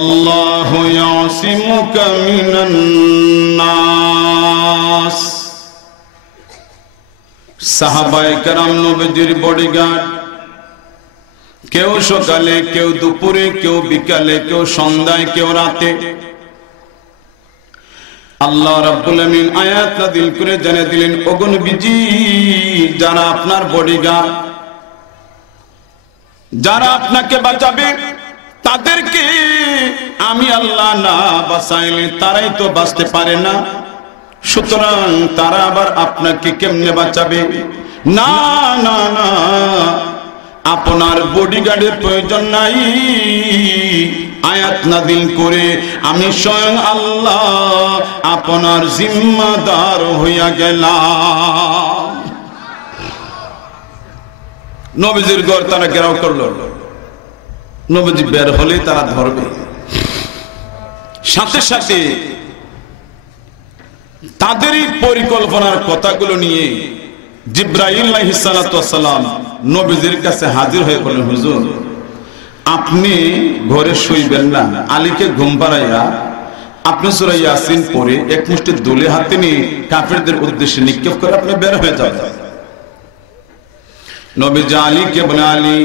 আল্লাহু ইয়াসিমুকা মিনান নাস। সাহাবায়ে কেরাম নবীজির বডিগার্ড, কেউ সকালে, কেউ দুপুরে, কেউ বিকালে, কেউ সন্ধ্যায়, কেউ রাতে। আল্লাহ রাব্বুল আমিন আয়াত নাযিল করে জানিয়ে দিলেন, ওগো নবীজি, যারা আপনার বডিগার্ড, যারা আপনাকে বাঁচাবে, তাদেরকে আমি আল্লাহ না বাঁচাইলে তারাই তো বাঁচতে পারে না, সুতরাং তারা আবার আপনাকে কেমনে বাঁচাবে? না না না, আপনার বডিগার্ডের প্রয়োজন নাই। আয়াত নাযিল করে আমি স্বয়ং আল্লাহ আপনার জিম্মাদার হইয়া গেলাম। নবীজির ঘর তারা ঘেরাও করলো, নবীজি বের হলে তারা ধরবে। সাথে সাথে তাদেরই পরিকল্পনার কথাগুলো নিয়ে জিব্রাইল আলাইহিস সালাতু ওয়াস সালাম নবীজির কাছে হাজির হয়ে বললেন, হুজুর, আপনি ঘরে শুইবেন না, আলীকে ঘুম পাড়াইয়া আপনি সূরা ইয়াসিন পড়ে এক মুষ্টি দুলে হাতে নিয়ে কাফেরদের উদ্দেশ্যে নিক্ষেপ করে আপনি বের হয়ে যাবেন। নবীজি আলীকে বলে, আলী,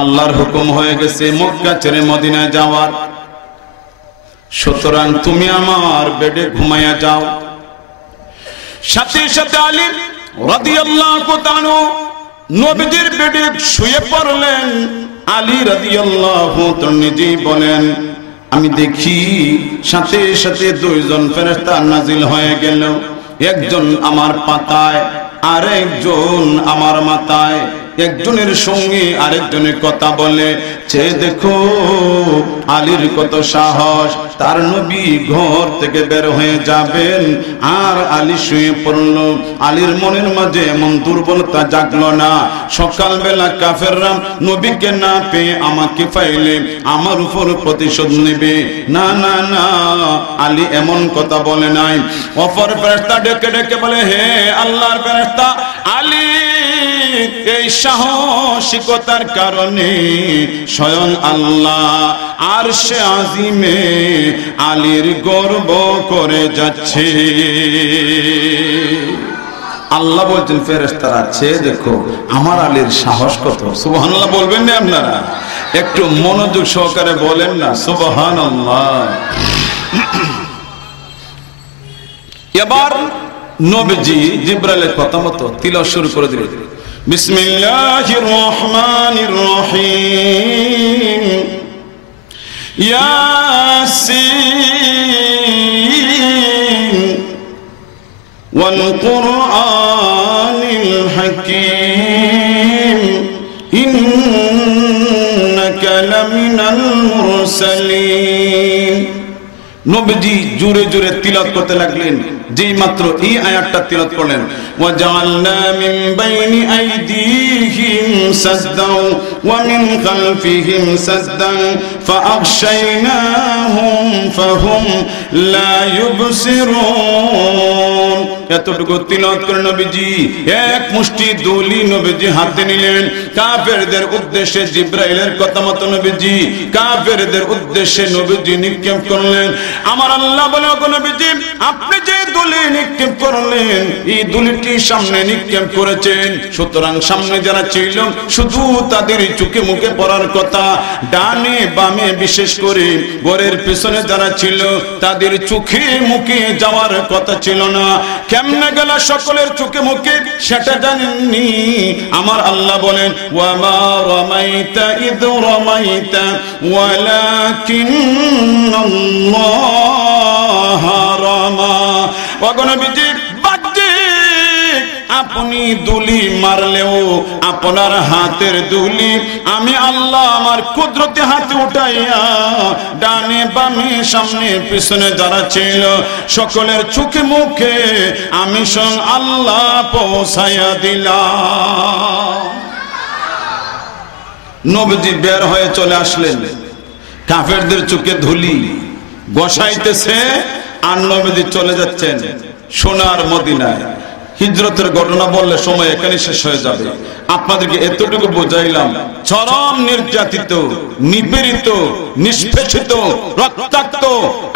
আল্লাহর হুকুম হয়ে গেছে মক্কা ছেড়ে মদিনায় যাওয়ার, সুতরাং তুমি আমার বেডে ঘুমাইয়া যাও। সাথে সাথে আলী রাদিয়াল্লাহু তাআলা নবীজির বেডে শুয়ে পড়লেন। আলী রাদিয়াল্লাহু তাআলা নিজেই বলেন, আমি দেখি সাথে সাথে দুইজন ফেরেশতা নাজিল হয়ে গেল, একজন আমার পাতায় আর একজন আমার মাথায়। একজনের সঙ্গে আরেকজনের কথা বলে, চেয়ে দেখো আলীর কত সাহস, তার নবী ঘর থেকে বের হয়ে যাবেন আর আলী শুয়ে পড়ল। আলীর মনের মাঝে এমন দুর্বলতা জাগলো না, সকালবেলা কাফেররা নবীকে না পেয়ে আমাকে পাইলে আমার উপর প্রতিশোধ নেবে। না না না, আলী এমন কথা বলে নাই। অপর ফেরেশতা ডেকে ডেকে বলে, হে আল্লাহর ফেরেশতা, আলী এই সাহসিকতার কারণে স্বয়ং আল্লাহ আরশে আজিমে আলীর গর্ব করে যাচ্ছে। আল্লাহ বলছেন ফেরেশতারা, আছে দেখো আমার আলীর সাহস কত। সুবহানাল্লাহ বলবেন না আপনারা? একটু মনোযোগ সহকারে বলেন না সুবহানাল্লাহ। এবার নবীজি জিবরাইলের কথা মতো তিলাওয়াত শুরু করে দিলেন। বিসমিল্লাহির রহমানির রহিম, ইয়াসিন ওয়াল কুরআনিল হাকীম, ইন্নাকা লামিনাল মুরসালিন। নবীজি জোরে জোরে তিলাওয়াত করতে লাগলেন। যেই মাত্র এই আয়াতটা তিলাওয়াত করলেন, ওয়াজআলনা মিন বাইনি আইদিহিম সাদদান ওয়া মিন খালফিহিম সাদদান ফাআগশাইনাহুম ফাহুম লা ইউবসিরুন। এতটুকু তিলাওয়াত করে নবীজি এক মুষ্টি দলি নবীজি হাতে নিলেন। কাফেরদের উদ্দেশ্যে জিবরাইলের কথা মতো নবীজি কাফেরদের উদ্দেশ্যে নবীজি নিক্ষেপ করলেন। আমার আল্লাহ বলে, ওগো নবীজি, আপনি যে দুলি নিক্ষেপ করলেন, এই দুলিটি সামনে নিক্ষেপ করেছেন, সুতরাং সামনে যারা ছিল শুধু তাদের চোখে মুখে পড়ার কথা, ডানে বামে বিশেষ করে ঘরের পিছনে যারা ছিল তাদের চোখে মুখে যাওয়ার কথা ছিল না। কেমনে গেল সকলের চোখে মুখে সেটা জানেননি। আমার আল্লাহ বলেন, ওয়া মা রামাইতা ইয রামাইতা ওয়ালাকিন্নাল্লাহ রামা। ওগো নবীজি, বাহ্যিক আপনি দুলি মারলেও আপনার হাতের দুলি আমি আল্লাহ আমার কুদরতে হাতে উঠাইয়া ডানে বামে সামনে পিছনে যারা ছিল সকলের চোখে মুখে আমি স্বয়ং আল্লাহ পৌঁছাইয়া দিলাম। নবীজি বের হয়ে চলে আসলেন। কাফেরদের চোখে ধুলি বসাইতেছে আর নবীজি চলে যাচ্ছেন সোনার মদিনায়। হিজরতের ঘটনা বললে সময় এখানে শেষ হয়ে যাবে। আপনাদেরকে এতটুকু বোঝাইলাম, চরম নির্যাতিত, নিপীড়িত, নিষ্পেষিত, রক্তাক্ত,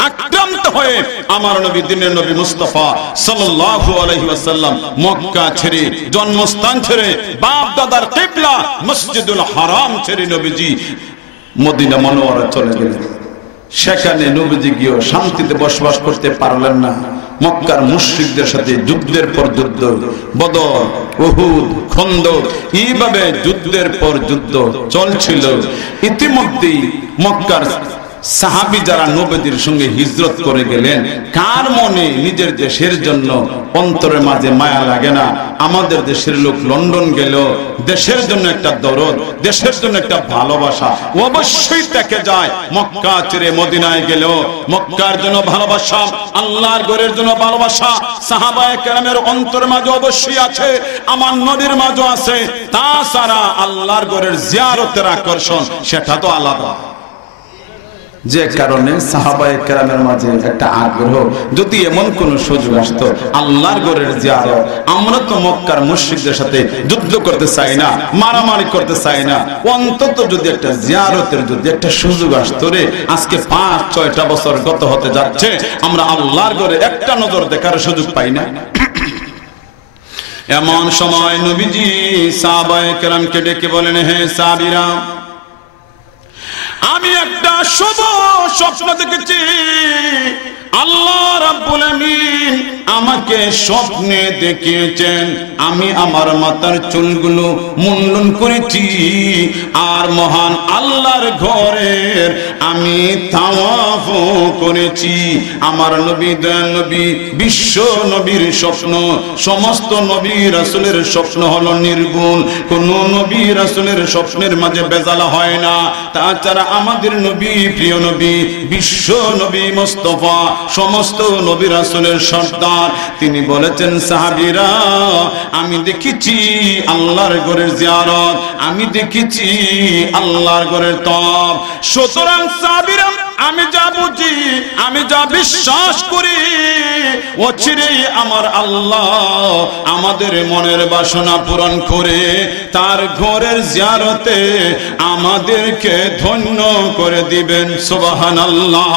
আক্রান্ত হয়ে আমার নবী, দিনের নবী মুস্তাফা সাল্লাল্লাহু আলাইহি ওয়াসাল্লাম মক্কা ছেড়ে, জন্মস্থান ছেড়ে, বাপ দাদার কিবলা মসজিদুল হারাম ছেড়ে নবীজি মদিনা মুনাওয়ারা চলে গেলেন। সেখানে নবীজি গিয়েও শান্তিতে বসবাস করতে পারলেন না। মক্কার মুশরিকদের সাথে যুদ্ধের পর যুদ্ধ, বদর, উহুদ, খন্দক, এইভাবে যুদ্ধের পর যুদ্ধ চলছিল। ইতিমধ্যেই মক্কার সাহাবী যারা নবীজির সঙ্গে হিজরত করে গেলেন, কার মনে নিজের দেশের জন্য অন্তরের মাঝে মায়া লাগে না? আমাদের দেশের লোক লন্ডন গেল, দেশের জন্য একটা দরদ, দেশের জন্য একটা ভালোবাসা অবশ্যই থেকে যায়। মক্কা ছেড়ে মদিনায় গেল, মক্কার জন্য ভালোবাসা, আল্লাহর ঘরের জন্য ভালোবাসা সাহাবায়ে কেরামের অন্তরের মাঝে অবশ্যই আছে, আমার নবীর মাঝে আছে। তাছাড়া আল্লাহর ঘরের জিয়ারতের আকর্ষণ সেটা তো আলাদা। যে কারণে সাহাবায়ে কেরামের মাঝে একটা আগ্রহ, যদি এমন কোন সুযোগ আসতো আল্লাহর ঘরের জিয়ারত, আমরা তো মক্কার মুশরিকদের সাথে যুদ্ধ করতে চাই না, মারামারি করতে চাই না, অন্তত যদি একটা জিয়ারতের যদি একটা সুযোগ আসতো রে, আজকে 5-6টা বছর গত হতে যাচ্ছে, আমরা আল্লাহর ঘরে একটা নজর দেখার সুযোগ পাই না। এমন সময় নবীজি সাহাবায়ে কেরামকে ডেকে বলেন, হে সাহাবীরা, আমি একটা শুভ স্বপ্ন দেখেছি। আল্লাহ রাব্বুল আমিন আমাকে স্বপ্নে দেখিয়েছেন, আমি আমার মাথার চুলগুলো মুন্ডন করেছি, আর মহান আল্লাহর ঘরের আমি তাওয়াফ করেছি। আমার নবী, দয়াল নবী, বিশ্ব নবীর স্বপ্ন, সমস্ত নবী রাসূলের স্বপ্ন হলো নির্গুণ, কোন নবী রাসূলের স্বপ্নের মাঝে ভেজাল হয় না। তাছাড়া আমাদের নবী, প্রিয় নবী, বিশ্ব নবী মুস্তাফা, সমস্ত নবী রাসূলের সর্দার, তিনি বলেছেন, সাহাবীরা, আমি দেখেছি আল্লাহর ঘরের জিয়ারত, আমি দেখেছি আল্লাহর ঘরের তওয়াফ। সুতরাং সাহাবীরা, আমি যা বুঝি, আমি যা বিশ্বাস করি, অচিরেই আমার আল্লাহ আমাদের মনের বাসনা পূরণ করে তার ঘরের জিয়ারতে আমাদেরকে ধন্য করে দিবেন। সুবহানাল্লাহ।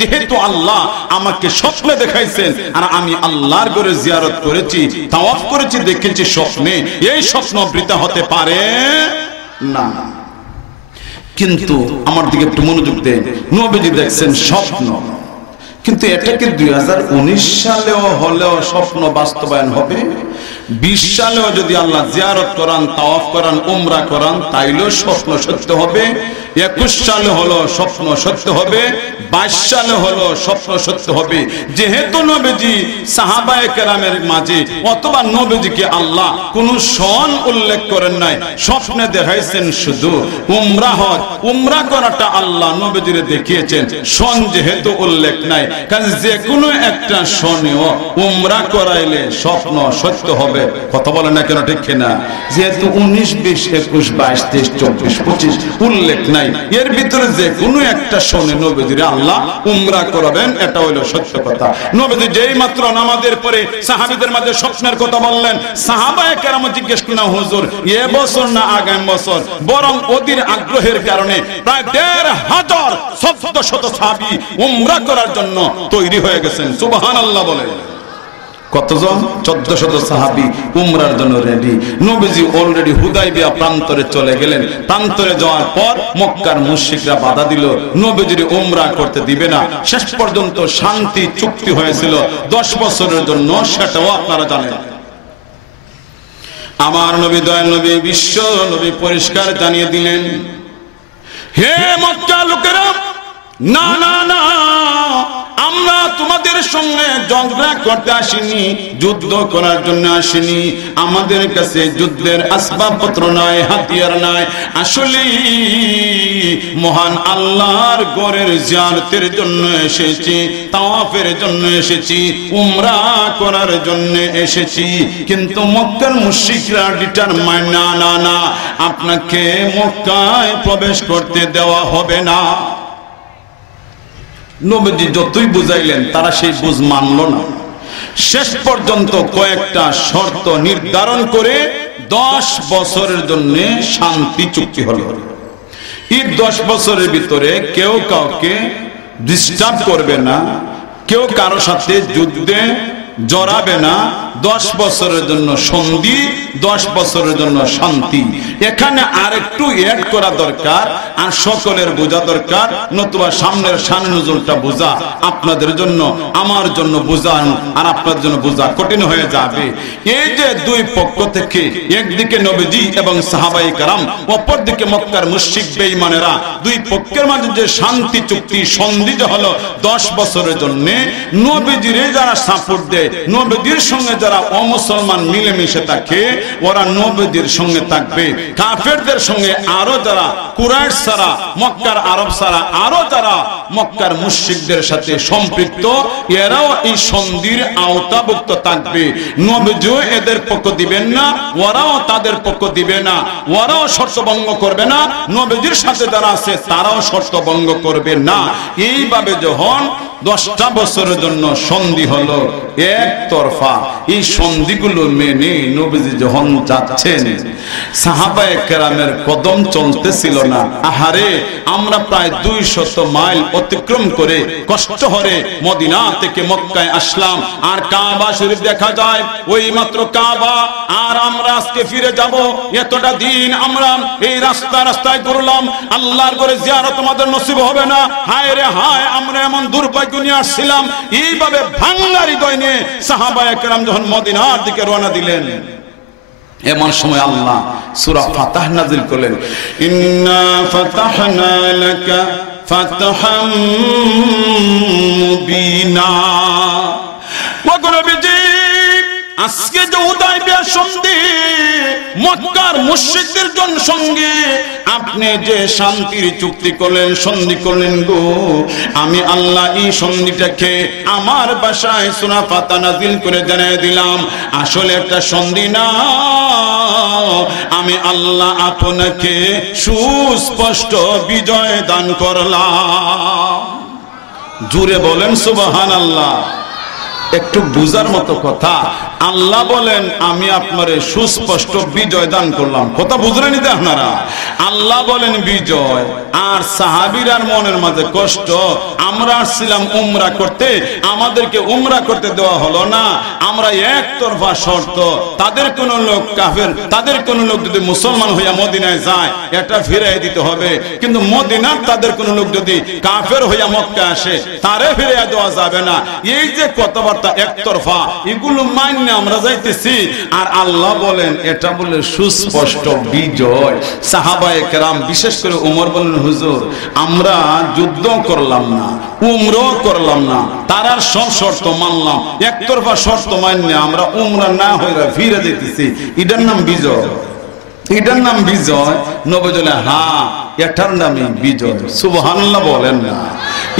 যেহেতু আল্লাহ আমাকে স্বপ্নে দেখাইছেন, আর আমি আল্লাহর ঘরে জিয়ারত করেছি, তাওয়াফ করেছি, দেখেছি স্বপ্নে, এই স্বপ্ন বৃথা হতে পারে না। কিন্তু আমার দিকে একটু মনোযোগ দেন, নবীজি দেখছেন স্বপ্ন, কিন্তু এটাকে 2019 সালেও হলেও স্বপ্ন বাস্তবায়ন হবে? 20 সালেও যদি আল্লাহ জিয়ারত করান, তাওয়াফ করান, উমরা করান, তাইলেও স্বপ্ন সত্য হবে? 21 সালে হলো স্বপ্ন সত্য হবে? 22 সালে হলো স্বপ্ন সত্য হবে? যেহেতু নবীজি সাহাবায়ে কেরামের মাঝে, অথবা নবীজিকে আল্লাহ কোন সন উল্লেখ করেন নাই, স্বপ্নে দেখাইছেন শুধু উমরা হজ, উমরা করাটা আল্লাহ নবীজিরে দেখিয়েছেন, সন যেহেতু উল্লেখ নাই, কারণ যে কোনো একটা সনেও উমরা করাইলে স্বপ্ন সত্য হবে। কথা বলে না কেন, ঠিক না? যেহেতু 19, 20, 21, 22, 23, 24, 25 উল্লেখ নাই, এর ভিতরে যে কোনো একটা সনে নবীজিরে আল্লাহ উমরা করাবেন, এটা হলো সত্য কথা। নবীজি যেই মাত্র নামাজের পরে সাহাবীদের মাঝে স্বপ্নের কথা বললেন, সাহাবায়ে কেরাম জিজ্ঞেস করলেন, হুজুর, এ বছর না আগামী বছর? বরং ওদের আগ্রহের কারণে প্রায় 1,500 শত সাহাবী উমরা করার জন্য তৈরি হয়ে গেছেন। সুবহানাল্লাহ বলেন। কতজন? 1400 সাহাবী উমরার জন্য রেডি। নবীজি অলরেডি হুদাইবিয়া প্রান্তরে চলে গেলেন। প্রান্তরে যাওয়ার পর মক্কার মুশরিকরা বাধা দিল, নবীজির উমরা করতে দিবে না। শেষ পর্যন্ত শান্তি চুক্তি হয়েছিল 10 বছরের জন্য, সেটাও আপনারা জানেন। আমার নবী, দয়াল নবী, বিশ্ব নবী পরিষ্কার জানিয়ে দিলেন, হে মক্কা লোকেরা, না না না, আমরা তোমাদের সঙ্গে ঝগড়া করতে আসিনি, যুদ্ধ করার জন্য আসিনি। আমাদের কাছে যুদ্ধের আসবাবপত্র নাই, হাতিয়ার নাই। আসলে মহান আল্লাহর ঘরের জিয়ারতের জন্য এসেছি, তাওয়াফের জন্য এসেছি, উমরা করার জন্য এসেছি। কিন্তু মক্কার মুশরিকরা ডিটারমাইন্ড, না না না, আপনাকে মক্কায় প্রবেশ করতে দেওয়া হবে না। নবীজি যতই বুঝাইলেন, তারা সেই বুঝ মানল না। শেষ পর্যন্ত কয়েকটা শর্ত নির্ধারণ করে 10 বছরের জন্য শান্তি চুক্তি হলো। এই 10 বছরের ভিতরে কেউ কাউকে ডিস্টার্ব করবে না, কেউ কারো সাথে যুদ্ধে জড়াবে না। 10 বছরের জন্য সন্ধি, 10 বছরের জন্য শান্তি। এখানে আরেকটু এড করা দরকার, আর সকলের বোঝা দরকার, নতুবা সামনের শান নজরুলটা বোঝা আপনাদের জন্য, আমার জন্য বোঝা আর আপনাদের জন্য বোঝা কঠিন হয়ে যাবে। এই যে দুই পক্ষ থেকে, একদিকে নবীজি এবং সাহাবায়ে কেরাম, অপরদিকে মক্কার মুশরিক বেঈমানেরা, দুই পক্ষের মাঝে যে শান্তি চুক্তি সন্ধি যে হলো 10 বছরের জন্য, নবীজির যারা সাপোর্ট দেয়, নবীজির সঙ্গে যারা অমুসলমান মিলেমিশে থাকে, ওরা নবীজির সঙ্গে থাকবে। কাফেরদের সঙ্গে আরো যারা কুরাইশ ছাড়া, মক্কার আরব ছাড়া আরো যারা মক্কার মুশরিকদের সাথে সম্পৃক্ত, এরাও এই সন্ধির আওতাভুক্ত থাকবে। নবীজিও এদের পক্ষ দিবেন না, ওরাও তাদের পক্ষ দিবে না, ওরাও শর্ত ভঙ্গ করবে না, নবীজির সাথে যারা আছে তারাও শর্ত ভঙ্গ করবে না। এইভাবে যখন 10টা বছরের জন্য সন্ধি হলো একতরফা, এই সন্ধিগুলো মেনে নবীজি যখন যাচ্ছেন, সাহাবায়ে কেরামের কদম চলতেছিল না। আহারে, আমরা প্রায় 200 মাইল অতিক্রম করে কষ্ট হরে মদিনা থেকে মক্কায় আসলাম, আর কাবা শরীফ দেখা যায়, ওই মাত্র কাবা, আর আমরা আজকে ফিরে যাব। এতটা দিন আমরা এই রাস্তায় ঘুরলাম, আল্লাহর ঘরে জিয়ারত আমাদের নসিব হবে না। হায় রে হায়, আমরা এমন দুর্ভাগ্য নিয়ে আসছিলাম। এইভাবে ভাঙা হৃদয় নিয়ে সাহাবায়ে কেরাম যখন মদিনার দিকে রওনা দিলেন, এমন সময় আল্লাহ সূরা ফাতহ নাযিল করলেন, ইন্না ফাতাহনা লাকা ফাতহাম মুবিনা। ওগো নবীজি, আজকে যে হুদায়বিয়া সন্ধি, মক্কার মুশরিকদের সঙ্গে আপনি যে শান্তির চুক্তি করলেন, সন্ধি করলেন গো, আমি আল্লাহ এই সন্ধিটাকে আমার ভাষায় সূরা ফাতহ নাযিল করে জানিয়ে দিলাম, আসলে একটা সন্ধি না, আমি আল্লাহ আপনাকে সুস্পষ্ট বিজয় দান করলাম। জোরে বলেন সুবহানাল্লাহ। একটু বুঝার মতো কথা, আল্লাহ বলেন আমি আপনারে সুস্পষ্ট বিজয় দান করলাম। কথা বুঝলেন তো আপনারা? আল্লাহ বলেন বিজয়, আর সাহাবীরার মনের মাঝে কষ্ট, আমরা আসছিলাম উমরা করতে, আমাদেরকে উমরা করতে দেওয়া হলো না, আমরা একতরফা শর্ত, তাদের কোন লোক কাফের, তাদের কোন লোক যদি মুসলমান হইয়া মদিনায় যায়, এটা ফিরাই দিতে হবে, কিন্তু মদিনার তাদের কোন লোক যদি কাফের হইয়া মক্কা আসে, তারে ফিরাইয়া দেওয়া যাবে না। এই যে কথাবার্তা একতরফা, এগুলো মান্য আমরা যাইতেছি, আর আল্লাহ বলেন এটা বলে সুস্পষ্ট বিজয়। সাহাবায়ে কেরাম, বিশেষ করে ওমর বলেন, হুজুর আমরা যুদ্ধ করলাম না, উমরাও করলাম না, তারার সব শর্ত মানলাম, একতরফা শর্ত মান্য আমরা উমরা না হইরা ফিরে দিতেছি, এটার নাম বিজয়, এটার নাম বিজয়। নবী বলেন হ্যাঁ, এটার নামই বিজয়। সুবহানাল্লাহ বলেন না?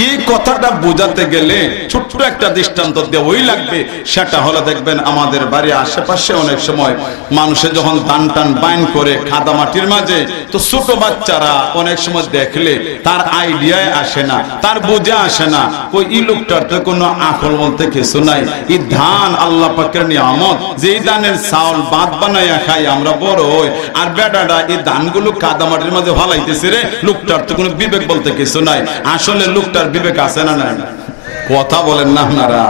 এই কথাটা বোঝাতে গেলে ছোট্ট একটা দৃষ্টান্ত দেওয়াই লাগবে। সেটা হলো, দেখবেন আমাদের বাড়ির আশেপাশে অনেক সময় মানুষে যখন ধান টান বাইন করে খাদা মাটির মাঝে, তো ছোট বাচ্চারা অনেক সময় দেখলে তার আইডিয়ায় আসে না, তার বুঝে আসে না, ওই ই লোকটার তো কোনো আকল বলতে কিছু নাই, এই ধান আল্লাহ পাকের নিয়ামত, যে ধানের চাউল ভাত বানাইয়া খাই আমরা বড় হই, আর বেটাটা এই ধানগুলো কাদা মাটির মাঝে ভালাইতেছে রে, লোকটার তো কোনো বিবেক বলতে কিছু নাই। আসলে লোকটার বিবেক আছে না নাই? কথা বলেন না আপনারা?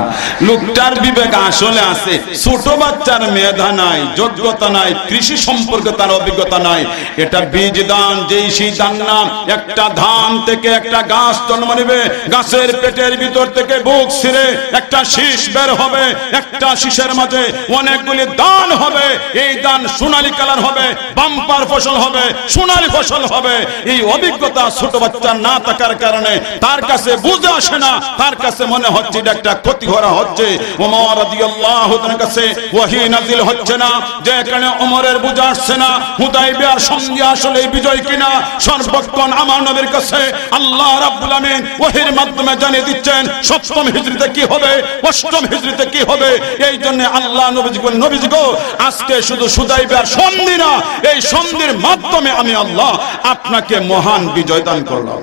লোকটার বিবেক আসলে আছে। ছোট বাচ্চার মেধা নাই, যোগ্যতা নাই, কৃষি সম্পর্কে তার অভিজ্ঞতা নাই। এটা বীজ দান, যেই সেই দান নাম, একটা ধান থেকে একটা গাছ জন্ম নেবে, গাছের পেটের ভিতর থেকে বুক ছিঁড়ে একটা শীষ বের হবে, একটা শীষের মাঝে অনেকগুলি দান হবে, এই দান সোনালী কালার হবে, বাম্পার ফসল হবে, সোনালী ফসল হবে। এই অভিজ্ঞতা ছোট বাচ্চার না থাকার কারণে তার কাছে বুঝে আসে না, তার কাছে মনে হচ্ছে এটা একটা ক্ষতি করা হচ্ছে। ওমর রাদিয়াল্লাহু তাআলার কাছে ওহী নাযিল হচ্ছে না, যে কারণে ওমরের বুঝা আসছে না হুদায়বিয়ার সন্ধি আসলে বিজয় কিনা। সর্বক্ষণ আমার নবীর কাছে আল্লাহ রাব্বুল আমিন ওহীর মাধ্যমে জানিয়ে দিচ্ছেন সপ্তম হিজরিতে কি হবে, অষ্টম হিজরিতে কি হবে। এই জন্য আল্লাহ নবীজি বলেন, নবীজি গো, আজকে শুধু হুদায়বিয়ার সন্ধি না, এই সন্ধির মাধ্যমে আমি আল্লাহ আপনাকে মহান বিজয় দান করলাম।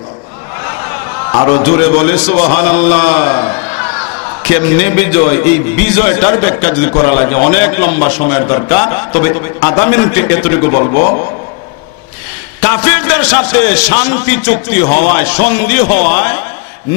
আরো জোরে বলে সুবহানাল্লাহ। কেমনে বিজয়, এই বিজয়টার ব্যাখ্যা যদি করা লাগে অনেক লম্বা সময়ের দরকার। তবে আধা মিনিটে এতটুকু বলবো, কাফিরদের সাথে শান্তি চুক্তি হওয়ায়, সন্ধি হওয়ায়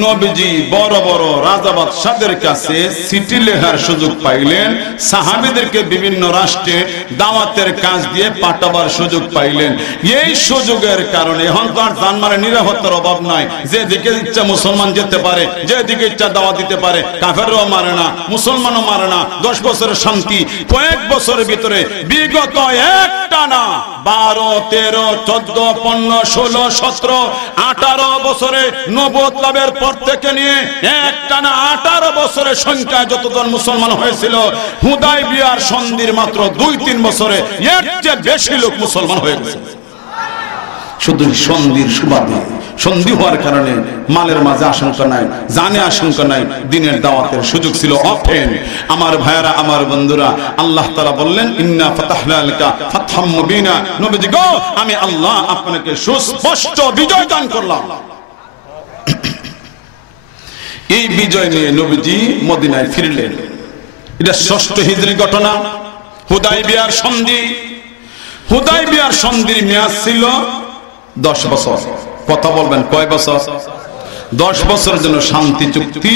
নবীজি বড় বড় রাজা বাদশাদের কাছে চিঠি লেখার সুযোগ পাইলেন, সাহাবীদেরকে বিভিন্ন রাষ্ট্রে দাওয়াতের কাজ দিয়ে পাঠাবার সুযোগ পাইলেন। এই সুযোগের কারণে এখন তো আর জানমালের নিরাপত্তার অভাব নাই, যেদিকে ইচ্ছা মুসলমান যেতে পারে, যেদিকে ইচ্ছা দাওয়াত দিতে পারে, কাফেররাও মারে না, মুসলমানও মারে না। 10 বছরের শান্তি কয়েক বছরের ভিতরে বিগত একটানা 12, 13, 14, 15, 16, 17, 18 বছরে নবুয়ত লাভের পর থেকে নিয়ে একটানা 18 বছরের সংখ্যায় যতজন মুসলমান হয়েছিল, হুদায়বিয়ার সন্ধির মাত্র 2-3 বছরে এর চেয়ে বেশি লোক মুসলমান হয়ে গেছে। শুধু সন্ধির সুবাদে, সন্ধি হওয়ার কারণে মালের মাঝে আশঙ্কা নাই, জানে আশঙ্কা নাই, দিনের দাওয়াতের সুযোগ ছিল অফেন। আমার ভাইয়েরা, আমার বন্ধুরা, আল্লাহ তাআলা বললেন ইন্না ফাতাহনা লাকা ফাতহাম মুবিনা, নবীজি গো আমি আল্লাহ আপনাকে সুস্পষ্ট বিজয় দান করলাম। এই বিজয় নিয়ে নবীজি মদিনায় ফিরলেন। এটা 6ষ্ঠ হিজরি ঘটনা, হুদায়বিয়ার সন্ধি। হুদায়বিয়ার সন্ধির মেয়াদ ছিল 10 বছর। কথা বলবেন কয় বছর? 10 বছরের জন্য শান্তি চুক্তি।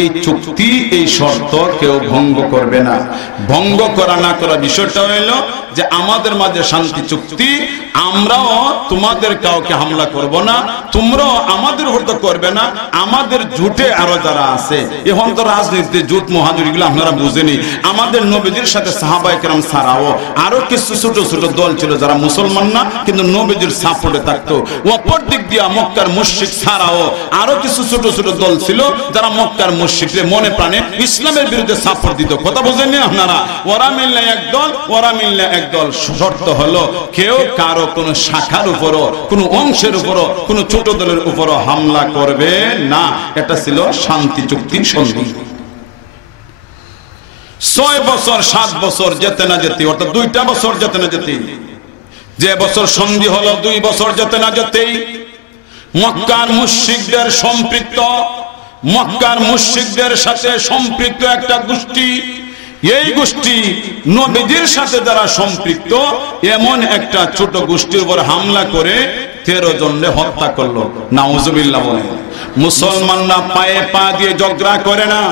এই চুক্তি, এই শর্ত কেউ ভঙ্গ করবে না। ভঙ্গ করা না করা বিষয়টা হইল যে আমাদের মাঝে শান্তি চুক্তি, আমরাও তোমাদের কাউকে হামলা করব না, তোমরাও আমাদের উপর তো করবে না। আমাদের জোটে আরো যারা আছে, এখন তো রাজনীতিতে জোট মহাজোট এগুলো আপনারা বুঝেনি। আমাদের নবীজির সাথে সাহাবায়ে কেরাম ছাড়াও আরো কিছু ছোট ছোট দল ছিল যারা মুসলমান না কিন্তু নবীজির সাপোর্টে থাকতো। অপর দিক দিয়ে মক্কার মুশরিক ছাড়াও আরো কিছু ছোট ছোট দল ছিল যারা মক্কার মুশরিকদের মনে প্রাণে ইসলামের বিরুদ্ধে সাপোর্ট দিত। কথা বুঝেননি আপনারা? ওরা মিললে এক দল, ওরা মিললে এক দল। শর্ত হলো কেউ কারো কোন শাখার উপরও, কোন অংশের উপরও, কোন ছোট দলের উপরও হামলা করবে না। এটা ছিল শান্তি চুক্তি, সন্ধি। 6 বছর 7 বছর যেতে না যেতে, অর্থাৎ 2টা বছর যেতে না যেতে, যে বছর সন্ধি হলো 2 বছর যেতে না যেতেই মক্কার মুশরিকদের সম্পৃক্ত, মক্কার মুশরিকদের সাথে সম্পৃক্ত একটা গোষ্ঠী, এই গোষ্ঠী নবীজির সাথে যারা সম্পৃক্ত এমন একটা ছোট গোষ্ঠীর উপর হামলা করে 13 জনকে হত্যা করলো। নাউজুবিল্লাহ বলেন। মুসলমানরা পায়ে পা দিয়ে ঝগড়া করে না,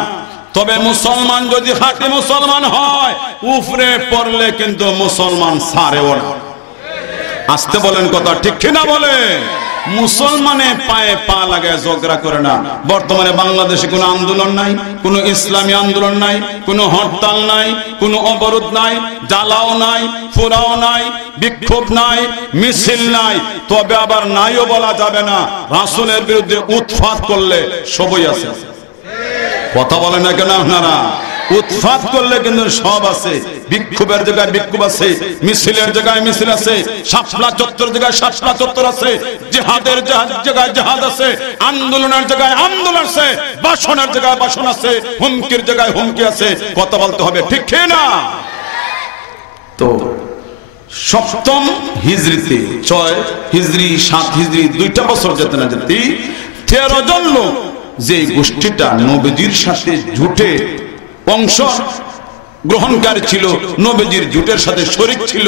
তবে মুসলমান যদি খাঁটি মুসলমান হয় উপরে পড়লে কিন্তু মুসলমান ছাড়েও না। আসতে বলেন কথা ঠিক কিনা বলেন? মুসলমানে পায়ে পা লাগায় ঝগড়া করে না। বর্তমানে বাংলাদেশে কোনো আন্দোলন নাই, কোনো ইসলামী আন্দোলন নাই, কোনো হরতাল নাই, কোনো অবরোধ নাই, জ্বালাও নাই, ফোড়াও নাই, বিক্ষোভ নাই, মিছিল নাই। তবে আবার নাইও বলা যাবে না, রাসূলের বিরুদ্ধে উৎপাত করলে সবই আছে। কথা বলেন না কেন আপনারা? উৎপাত করলে কিন্তু সব আছে। বিক্ষোভের জায়গায় বিক্ষোভ আছে, মিছিলের জায়গায় মিছিল আছে, শাপলা চত্বর জায়গায় শাপলা চত্বর আছে, জিহাদের জায়গায় জিহাদ আছে, আন্দোলনের জায়গায় আন্দোলন আছে, ভাষণের জায়গায় ভাষণ আছে, হুমকির জায়গায় হুমকি আছে। কথা বলতে হবে ঠিক না? তো 7ম হিজরিতে 6 হিজরি 7 হিজরি 2টা বছর যেতে না যেতে 13 জন লোক, যে গোষ্ঠীটা নবীজির সাথে জুটে অংশ গ্রহণকারী ছিল, নবীজির জোটের সাথে শরীক ছিল,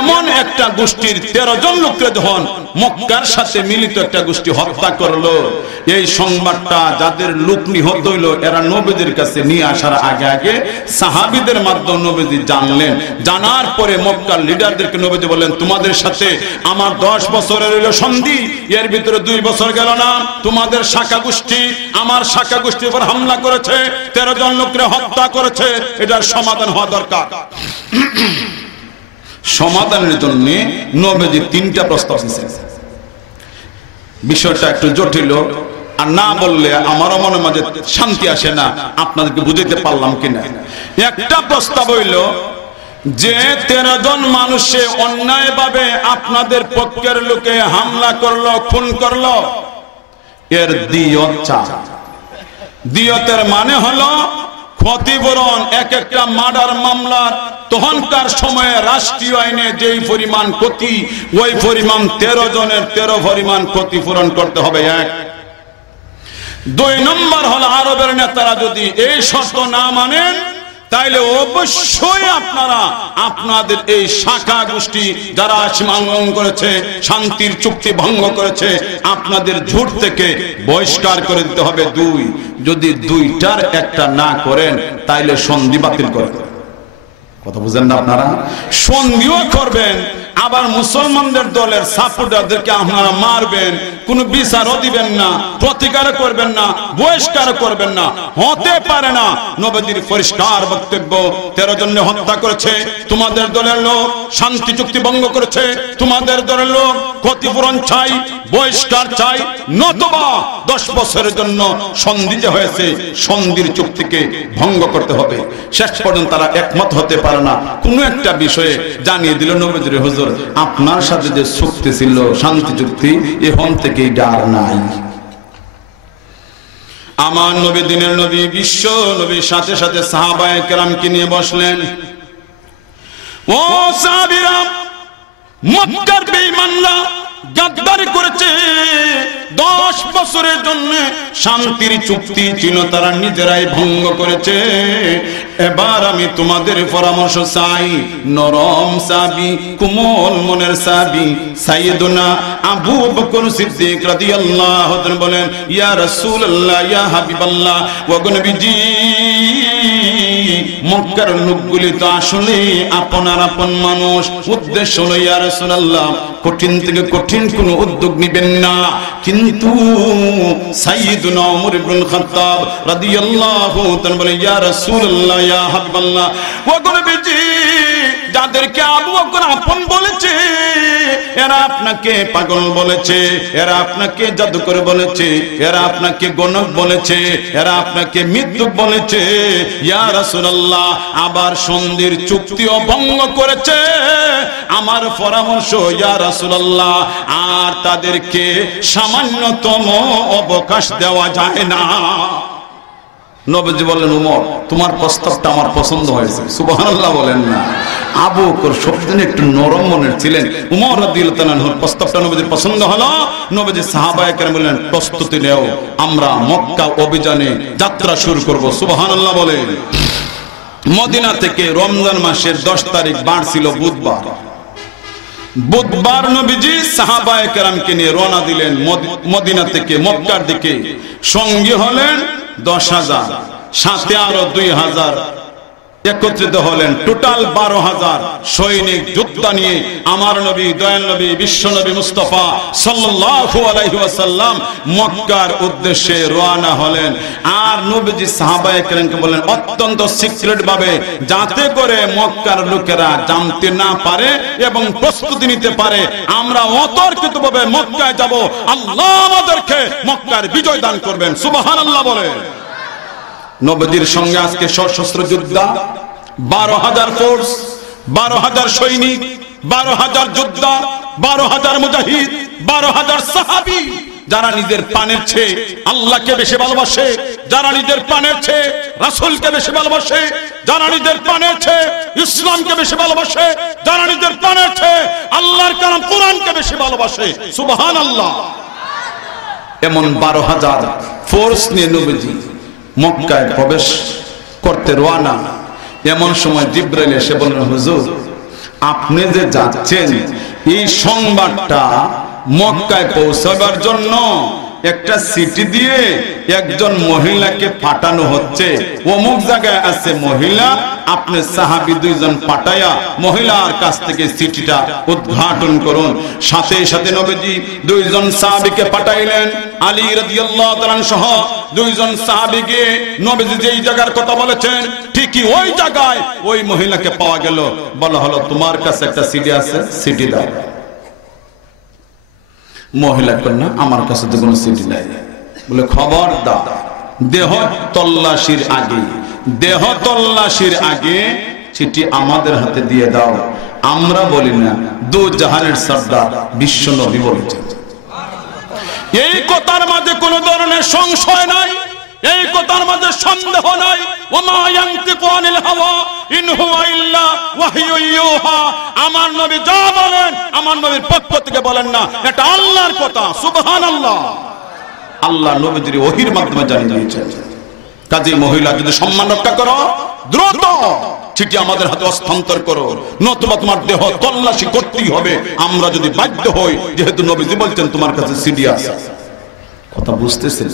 এমন একটা গোষ্ঠীর 13 জন লোককে যখন মক্কার সাথে মিলিত একটা গোষ্ঠী হত্যা করলো, এই সংবাদটা যাদের লোক নিহত হইল এরা নবীজির কাছে নিয়ে আসার আগে আগে সাহাবীদের মাধ্যমে নবীজি জানলেন। জানার পরে মক্কার লিডারদেরকে নবীজি বললেন, তোমাদের সাথে আমার 10 বছরের হইল সন্ধি, এর ভিতরে 2 বছর গেল না, তোমাদের শাখা গোষ্ঠী আমার শাখা গোষ্ঠীর উপর হামলা করেছে, 13 জন লোককে হত্যা করেছে, এটার সমাধান হওয়া দরকার। সমাধানের জন্য নবীজি 3টা প্রস্তাব দিয়েছেন। বিষয়টা একটু জটিল, আর না বললে আমারও মনের মাঝে শান্তি আসে না, আপনাদেরকে বুঝাইতে পারলাম কিনা। একটা প্রস্তাব হইল যে 13 জন মানুষে অন্যায়ভাবে আপনাদের পক্ষের লোকে হামলা করলো, খুন করলো, এর দিয়ত চান। দিয়তের মানে হলো ক্ষতিপূরণ। এক একটা মার্ডার মামলার তখনকার সময়ে রাষ্ট্রীয় আইনে যেই পরিমাণ ক্ষতি, ওই পরিমাণ 13 জনের 13 পরিমাণ ক্ষতিপূরণ করতে হবে। দুই নম্বর হলো আরবের নেতারা যদি এই শর্ত না মানেন তাইলে অবশ্যই আপনারা আপনাদের এই শাখা গোষ্ঠী যারা সীমা লঙ্ঘন করেছে, শান্তির চুক্তি ভঙ্গ করেছে, আপনাদের ঝুট থেকে বহিষ্কার করে দিতে হবে। দুই, যদি দুইটার একটা না করেন তাইলে সন্ধি বাতিল করেন। কথা বুঝেন না আপনারা? সন্ধিও করবেন, আবার মুসলমানদের দলের সাপোর্টারদেরকে আপনারা মারবেন, কোনো বিচারও দিবেন না, প্রতিকার করবেন না, বহিষ্কার করবেন না, হতে পারে না। নবীর পরিষ্কার বক্তব্য, 13 জন হত্যা করেছে তোমাদের দলের লোক, শান্তি চুক্তি ভঙ্গ করেছে তোমাদের দলের লোক, ক্ষতিপূরণ চাই, বহিষ্কার চাই, নতুবা 10 বছরের জন্য সন্ধি যে হয়েছে সন্ধির চুক্তিকে ভঙ্গ করতে হবে। শেষ পর্যন্ত তারা একমত হতে পারে না, কোনো একটা বিষয়ে জানিয়ে দিল নবীর হুজুর আপনার সাথে যে চুক্তি ছিল শান্তি চুক্তি, এখন থেকে ডার নাই। আমার নবী, দিনের নবী, বিশ্ব নবীর সাথে সাথে সাহাবায়ে কেরামকে নিয়ে বসলেন। ও সাহাবীরা, মক্কার বেঈমানরা গাদ্দারি করেছে, 10 বছরের জন্য শান্তির চুক্তি ছিল তারা নিজেরাই ভঙ্গ করেছে। এবার আমি তোমাদের পরামর্শ চাই। নরম সাহাবী, কোমল মনের সাহাবী সাইয়েদুনা আবু বকর সিদ্দিক রাদিয়াল্লাহু তাআলা বলেন, ইয়া রাসূলুল্লাহ, ইয়া হাবিবাল্লাহ, ওয়া নবীজি, মক্কার লোকগুলি তো আসলে আপনার আপন মানুষ। উদ্দেশ্য হলো ইয়া রাসূলুল্লাহ, কঠিন থেকে কঠিন কোনো উদ্যোগ নেবেন না, কিন্তু সাইয়েদুনা ওমর ইবনে খাত্তাব রাদিয়াল্লাহু তাআলা বলেন, ইয়া রাসূলুল্লাহ, ইয়া হাবিবাল্লাহ, ওয়া নবীজি, যাদেরকে আবু বকর আপন বলেছে এরা আপনাকে পাগল বলেছে, এরা আপনাকে জাদুকর বলেছে, এরা আপনাকে গণক বলেছে, এরা আপনাকে মিথ্যুক বলেছে। ইয়া রাসূলুল্লাহ, আবার সন্ধির চুক্তিও ভঙ্গ করেছে। আমার পরামর্শ ইয়া রাসূলুল্লাহ, আর তাদেরকে সামান্যতম অবকাশ দেওয়া যায় না। নবীজি বললেন, উমর, তোমার প্রস্তাবটা আমার পছন্দ হয়েছে। সুবহানাল্লাহ বলেন না? আবু বকর সবদিন একটু নরম মনের ছিলেন। উমর রাদিয়াল্লাহু তাআলা প্রস্তাবটা নবীজির পছন্দ হলো। নবীজি সাহাবায়ে কেরাম বললেন, প্রস্তুতি নেও, আমরা মক্কা অভিযানে যাত্রা শুরু করব। সুবহানাল্লাহ বলেন। মদিনা থেকে রমজান মাসের 10 তারিখ বার ছিল বুধবার। বুধবার নবীজি সাহাবায়ে কেরামকে নিয়ে রওনা দিলেন মদিনা থেকে মক্কার দিকে। সঙ্গী হলেন 10,000, সাথে আরো 2,000 একত্রিত হলেন। টোটাল 12,000 সৈনিক যোদ্ধা নিয়ে আমার নবী, দয়াল নবী, বিশ্ব নবী মুস্তাফা সাল্লাল্লাহু আলাইহি ওয়াসাল্লাম মক্কার উদ্দেশ্যে রওনা হলেন। আর নবীজি সাহাবায়ে কেরামকে বলেন, অত্যন্ত সিক্রেট ভাবে, যাতে করে মক্কার লোকেরা জানতে না পারে এবং প্রস্তুতি নিতে পারে, আমরা অতর্কিতভাবে মক্কায় যাব, আল্লাহ আমাদেরকে মক্কার বিজয় দান করবেন। সুবহানাল্লাহ বলেন। নবীজির সঙ্গে আজকে সশস্ত্র যোদ্ধা 12,000 ফোর্স, 12,000 সৈনিক, 12,000 যোদ্ধা, 12,000 মুজাহিদ, 12,000 সাহাবী, যারা নিজের প্রাণের চেয়ে আল্লাহকে বেশি ভালোবাসে, যারা নিজের প্রাণের চেয়ে রাসূলকে বেশি ভালোবাসে, যারা নিজের প্রাণের চেয়ে ইসলামকে বেশি ভালোবাসে, যারা নিজের প্রাণের চেয়ে আল্লাহর কালাম কোরআনকে বেশি ভালোবাসে। সুবহানাল্লাহ। এমন 12,000 ফোর্স নিয়ে নবীজি মক্কায় প্রবেশ করতে রওনা। এমন সময় জিবরাইল এসে বললেন, হুজুর, আপনি যে যাচ্ছেন এই সংবাদটা মক্কায় পৌঁছাবার জন্য একটা চিঠি দিয়ে একজন মহিলাকে পাঠানো হচ্ছে। অমুক জায়গায় আছে মহিলা, আপনি সাহাবী 2 জন পাঠায়া মহিলার কাছ থেকে চিঠিটা উদ্ঘাটন করুন। সাথে সাথে নবীজি 2 জন সাহাবীকে পাঠাইলেন। আলী রাদিয়াল্লাহু তাআলা সহ 2 জন সাহাবীকে নবীজি যেই জায়গার কথা বলেছেন ঠিকই ওই জায়গায় ওই মহিলাকে পাওয়া গেল। বলা হলো, তোমার কাছে একটা চিঠি আছে, চিঠি দাও। মহিলা কন্যা, আমার কাছে তো কোনো চিঠি নাই। বলে, খবরদার, দেহ তল্লাশির আগে চিঠি আমাদের হাতে দিয়ে দাও। আমরা বলি না, দু জাহানের সর্দার বিশ্ব নবী বলেছেন। এই কথার মাঝে কোন ধরনের সংশয় নাই, এই কথার মাঝে সন্দেহ নাই। ওমা ইয়ানতিকু আনিল হাওয়া ইন হুয়া ইল্লা ওয়াহয়ু ইউহা। আমার নবী যা বলেন আমার নবীর পক্ষ থেকে বলেন না, এটা আল্লাহর কথা। সুবহানাল্লাহ। আল্লাহ নবীজির ওহীর মাধ্যমে জানিয়ে দিয়েছেন। কাজী মহিলা যদি সম্মান রক্ষা করো, দ্রুত চিঠি আমাদের হাতে হস্তান্তর করো, নতুবা তোমার দেহ তল্লাশি করতেই হবে। আমরা যদি বাধ্য হই, যেহেতু নবীজি বলছেন তোমার কাছে সিডি আছে। কথা বুঝতেছেন?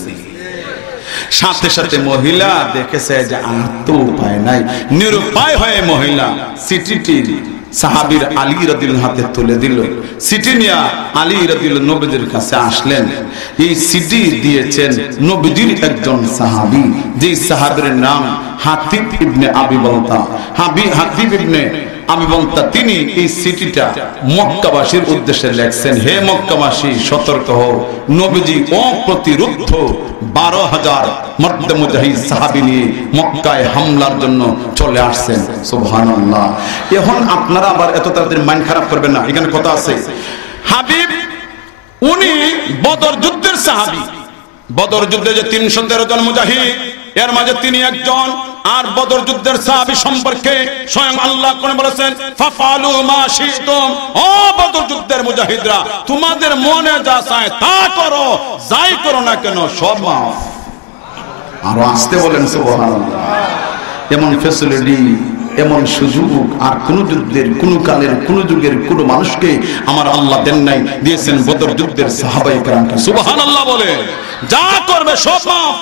সাথে সাথে মহিলা দেখেছে যে আর তো উপায় নাই, নিরুপায় হয়ে মহিলা সিটিটি সাহাবীর আলী রাদিয়াল্লাহু হাতে তুলে দিল। সিটি নিয়ে আলী রাদিয়াল্লাহু নবীজির কাছে আসলেন। এই সিটি দিয়েছেন নবীজির একজন সাহাবী, যে সাহাবীর নাম হাতিব ইবনে আবি বলতা। হাতিব ইবনে আবি বলতা তিনি এই সিটিটা মক্কাবাসীর উদ্দেশ্যে লেখছেন, হে মক্কাবাসী সতর্ক হও, নবীজি অপ্রতিরোধ্য 12,000 মর্দ মুজাহিদ সাহাবী নিয়ে মক্কায় হামলার জন্য চলে আসছেন। সুবহানাল্লাহ। এখন আপনারা আবার এত তাড়াতাড়ি মাইন্ড খারাপ করবেন না, এখানে কথা আছে। হাবিব উনি বদর যুদ্ধের সাহাবী। বদর যুদ্ধে যে 313 জন মুজাহিদ, এর মাঝে তিনি একজন। আর বদর যুদ্ধের সাহাবী সম্পর্কে স্বয়ং আল্লাহ কোরআনে বলেছেন, ফাফালু মা শিতুম, ও বদর যুদ্ধের মুজাহিদরা তোমাদের মনে যা চায় তা করো, যাই করো না কেন সব মাফ। আর আসতে বলেন সুবহানাল্লাহ। এমন ফ্যাসিলিটি, এমন সুযোগ আর কোন যুদ্ধের, কোন কালের, কোন যুগের কোন মানুষকে আমার আল্লাহ দেন নাই, দিয়েছেন বদর যুদ্ধের সাহাবায়ে কেরামকে। সুবহানাল্লাহ বলে যা করবে সব মাফ।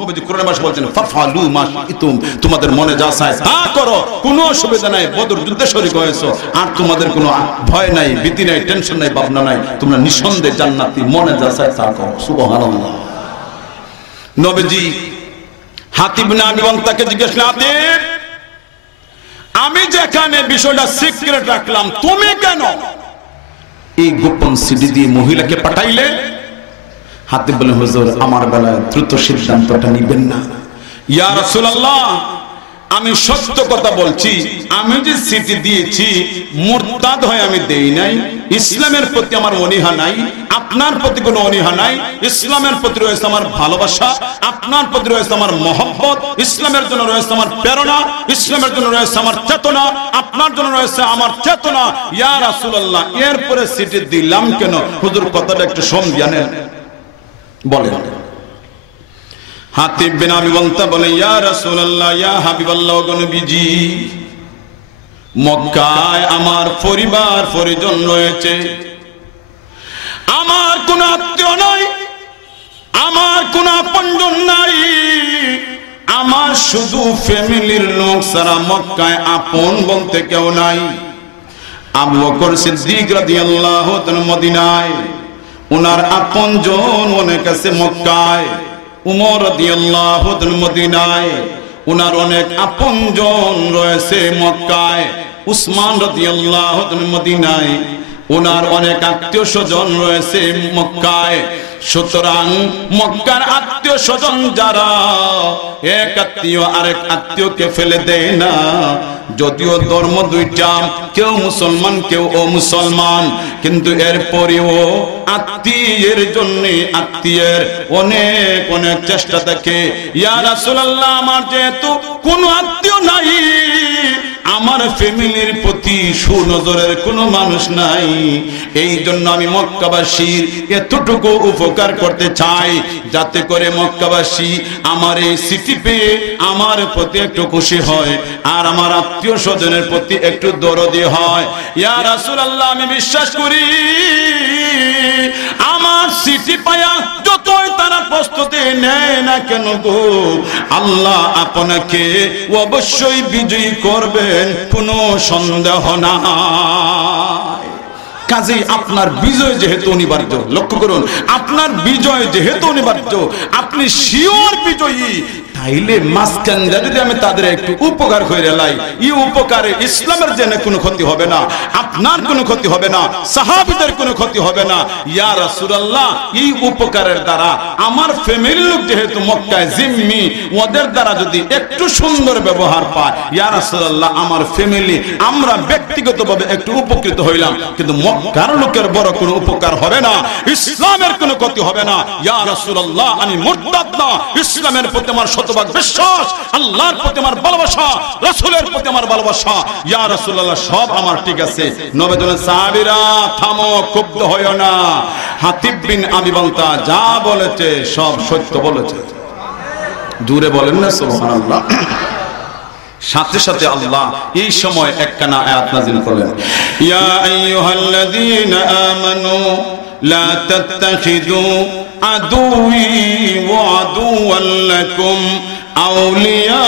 নবীজি কোরআনে ভাষায় বলছেন, ফাফালু মা শিতুম, তোমাদের মনে যা চায় তা করো, কোনো অসুবিধা নাই। বদর যুদ্ধে শরীক হয়েছো আর তোমাদের কোনো ভয় নাই, ভীতি নাই, টেনশন নাই, ভাবনা নাই, তোমরা নিঃসন্দেহে জান্নাতি, মনে যা চায় তা করো। সুবহানাল্লাহ। নবীজি হাতিব ইবনে আবি বলতাকে জিজ্ঞেস করলেন, হাতিব আমি যেখানে বিষয়টা সিক্রেট রাখলাম, তুমি কেন এই গোপন সিডি দিয়ে মহিলাকে পাঠাইলে? হাতিব বলেন, হুজুর আমার বেলায় দ্রুত সিদ্ধান্তটা নিবেন না। ইয়া রাসূলুল্লাহ আমি সত্য কথা বলছি, আমি যে সিটি দিয়েছি মুরতাদ হয়ে আমি দেই নাই। ইসলামের প্রতি আমার অনীহা নাই, আপনার প্রতি কোনো অনীহা নাই। ইসলামের প্রতি রয়েছে আমার ভালোবাসা, আপনার প্রতি রয়েছে আমার মহব্বত, ইসলামের জন্য রয়েছে আমার প্রেরণা, ইসলামের জন্য রয়েছে আমার চেতনা, আপনার জন্য রয়েছে আমার চেতনা। ইয়া রাসূলুল্লাহ এরপরে সিটি দিলাম কেন? হুজুর কথাটা একটু সমঝিয়ে নেন, বলেন। হাতিব বিন আবি বলতা বলে, ইয়া রাসূলুল্লাহ, ইয়া হাবিবাল্লাহ, গো নবীজি মক্কায় আমার পরিবার পরিজন রয়েছে, আমার কোন আত্মীয় নাই, আমার কোন আপনজন নাই, আমার শুধু ফ্যামিলির লোক ছাড়া মক্কায় আপন বলতে কেউ নাই। আবু বকর সিদ্দিক রাদিয়াল্লাহু তাআলা মদিনায়, উনার আপনজন অনেক আছে মক্কায়। উমর রাদিয়াল্লাহু তাআলা মদিনায়, উনার অনেক আপনজন রয়েছে মক্কায়। উসমান রাদিয়াল্লাহু তাআলা মদিনায়, উনার অনেক আত্মীয় স্বজন রয়েছে মক্কায়। সুতরাং মক্কার আত্মীয় স্বজন যারা, এক আত্মীয় আরেক আত্মীয়কে ফেলে দেয় না। যদিও ধর্ম দুইটা, কেউ মুসলমান কেউ অমুসলমান, কিন্তু এরপরেও আত্মীয়ের জন্য আত্মীয়ের অনেক অনেক চেষ্টা থাকে। ইয়া রাসূলুল্লাহ আমার যেহেতু কোনো আত্মীয় নাই, আমার ফ্যামিলির প্রতি সুনজরের কোনো মানুষ নাই, এই জন্য আমি মক্কাবাসীর এতটুকু উপকার করতে চাই যাতে করে মক্কাবাসী আমার এই সিটি পেয়ে আমার প্রতি একটু খুশি হয় আর আমার আত্মীয় স্বজনের প্রতি একটু দরদি হয়। ইয়া রাসূলুল্লাহ আমি বিশ্বাস করি আমার সিটি পায়া যতই তারা প্রস্তুতি নেয় না কেন গো, আল্লাহ আপনাকে অবশ্যই বিজয়ী করবেন, কোনো সন্দেহ নাই। কাজেই আপনার বিজয় যেহেতু অনিবার্য, লক্ষ্য করুন, আপনার বিজয় যেহেতু অনিবার্য, আপনি শিওর বিজয়ী, তাইলে মাঝখান যদি আমি তাদের একটু উপকার করে লাই, এই উপকারে ইসলামের জন্য কোনো ক্ষতি হবে না, আপনার কোনো ক্ষতি হবে না, সাহাবীদের কোনো ক্ষতি হবে না। ইয়া রাসূলুল্লাহ এই উপকারের দ্বারা আমার ফ্যামিলির লোক যেহেতু মক্কায় জিম্মি, ওদের দ্বারা যদি একটু সুন্দর ব্যবহার পায়, ইয়া রাসূলুল্লাহ আমার ফ্যামিলি আমরা ব্যক্তিগতভাবে একটু উপকৃত হইলাম, কিন্তু মক্কার লোকের বড় কোনো উপকার হবে না, ইসলামের কোনো ক্ষতি হবে না। ইয়া রাসূলুল্লাহ আমি মুরতাদ না, ইসলামের প্রতি আমার শতভাগ বিশ্বাস, আল্লাহর প্রতি আমার ভালোবাসা, রাসূলের প্রতি আমার ভালোবাসা। ইয়া রাসূলুল্লাহ সব আমার ঠিক আছে। নবী বলেন সাহাবীরা থামো, ক্ষুব্ধ হয়ো না। হাতিব বিন আবি বালতা যা বলেছে সব সত্য বলেছে। জোরে বলেন না সুবহানাল্লাহ। সাথে সাথে আল্লাহ এই সময় একখানা আয়াত নাযিল করলেন, ইয়া আইয়ুহাল্লাযীনা আমানু লা তাত্তাখিযু আদুওয়ি ওয়া আদুওয়াল লাকুম আউলিয়া।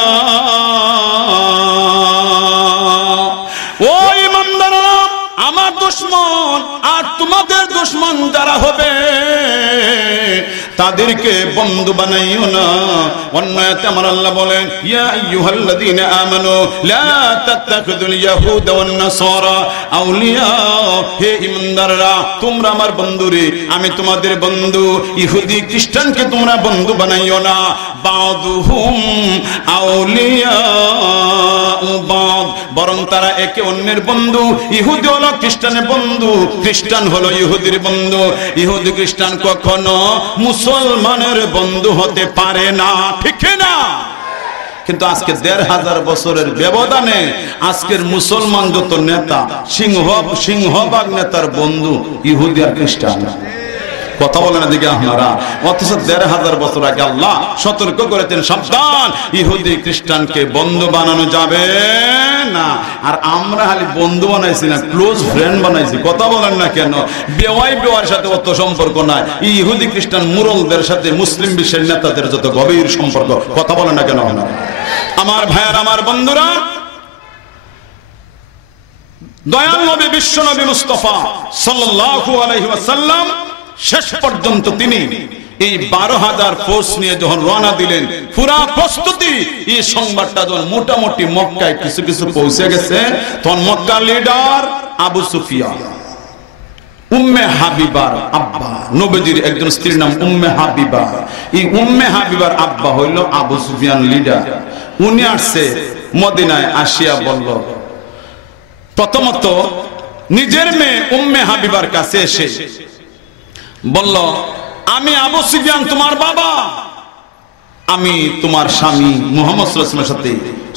ও ঈমানদাররা, আমার দুশমন আর তোমাদের দুশমন যারা হবে তাদেরকে বন্ধু বানাইও না। অন্য আয়াতে আমার আল্লাহ বলেন, ইয়া আইয়ুহাল্লাযীনা আমানু লা তাত্তাখিযুল ইয়াহুদা ওয়ান নাসারা আউলিয়া। হে ঈমানদাররা, তোমরা আমার বন্ধু রে, আমি তোমাদের বন্ধু। ইহুদি খ্রিস্টানকে তোমরা বন্ধু বানাইও না। বাদুহুম আউলিয়া বাদ, বরং তারা একে অন্যের বন্ধু। ইহুদি হলো খ্রিস্টানের বন্ধু, খ্রিস্টান হলো ইহুদির বন্ধু। ইহুদি খ্রিস্টান কখনো মুসলমানের বন্ধু হতে পারে না, ঠিক না? কিন্তু আজকে ১৫০০ বছরের ব্যবধানে আজকের মুসলমান যত নেতা, সিংহভাগ নেতার বন্ধু ইহুদি আর খ্রিস্টান। কথা বলেন এদিকে আপনারা। অথচ ১৫০০ বছর আগে আল্লাহ সতর্ক করেছেন, সাবধান, ইহুদি খ্রিস্টানকে বন্ধু বানানো যাবে না। আর আমরা খালি বন্ধু বানাইছি না, ক্লোজ ফ্রেন্ড বানাইছি। কথা বলেন না কেন? বেওয়ার সাথে অত সম্পর্ক নাই। ইহুদি খ্রিস্টান মুরলদের সাথে মুসলিম বিশ্বের নেতাদের যত গভীর সম্পর্ক। কথা বলেন না কেন আপনারা? আমার ভাইয়ার, আমার বন্ধুরা, দয়াল নবী বিশ্ব নবী মুস্তাফা সাল্লাল্লাহু আলাইহি ওয়াসাল্লাম শেষ পর্যন্ত তিনি এই ১২,০০০ ফোর্স নিয়ে যখন রওনা দিলেন, পুরা প্রস্তুতি, এই সংবাদটা যখন মোটামুটি মক্কায় কিছু কিছু পৌঁছে গেছে, তখন মক্কার লিডার আবু সুফিয়ান, উম্মে হাবিবার আব্বা, নবীজির একজন স্ত্রীর নাম উম্মে হাবিবা। এই উম্মে হাবিবার আব্বা হইল আবু সুফিয়ান লিডার। উনি আসছে মদিনায়, আসিয়া বলল, প্রথমত নিজের মেয়ে উম্মে হাবিবার কাছে এসে বলল, আমি আবু সুফিয়ান তোমার বাবা, আমি তোমার স্বামী মুহাম্মদ সাল্লাল্লাহু আলাইহি ওয়াসাল্লামের সাথে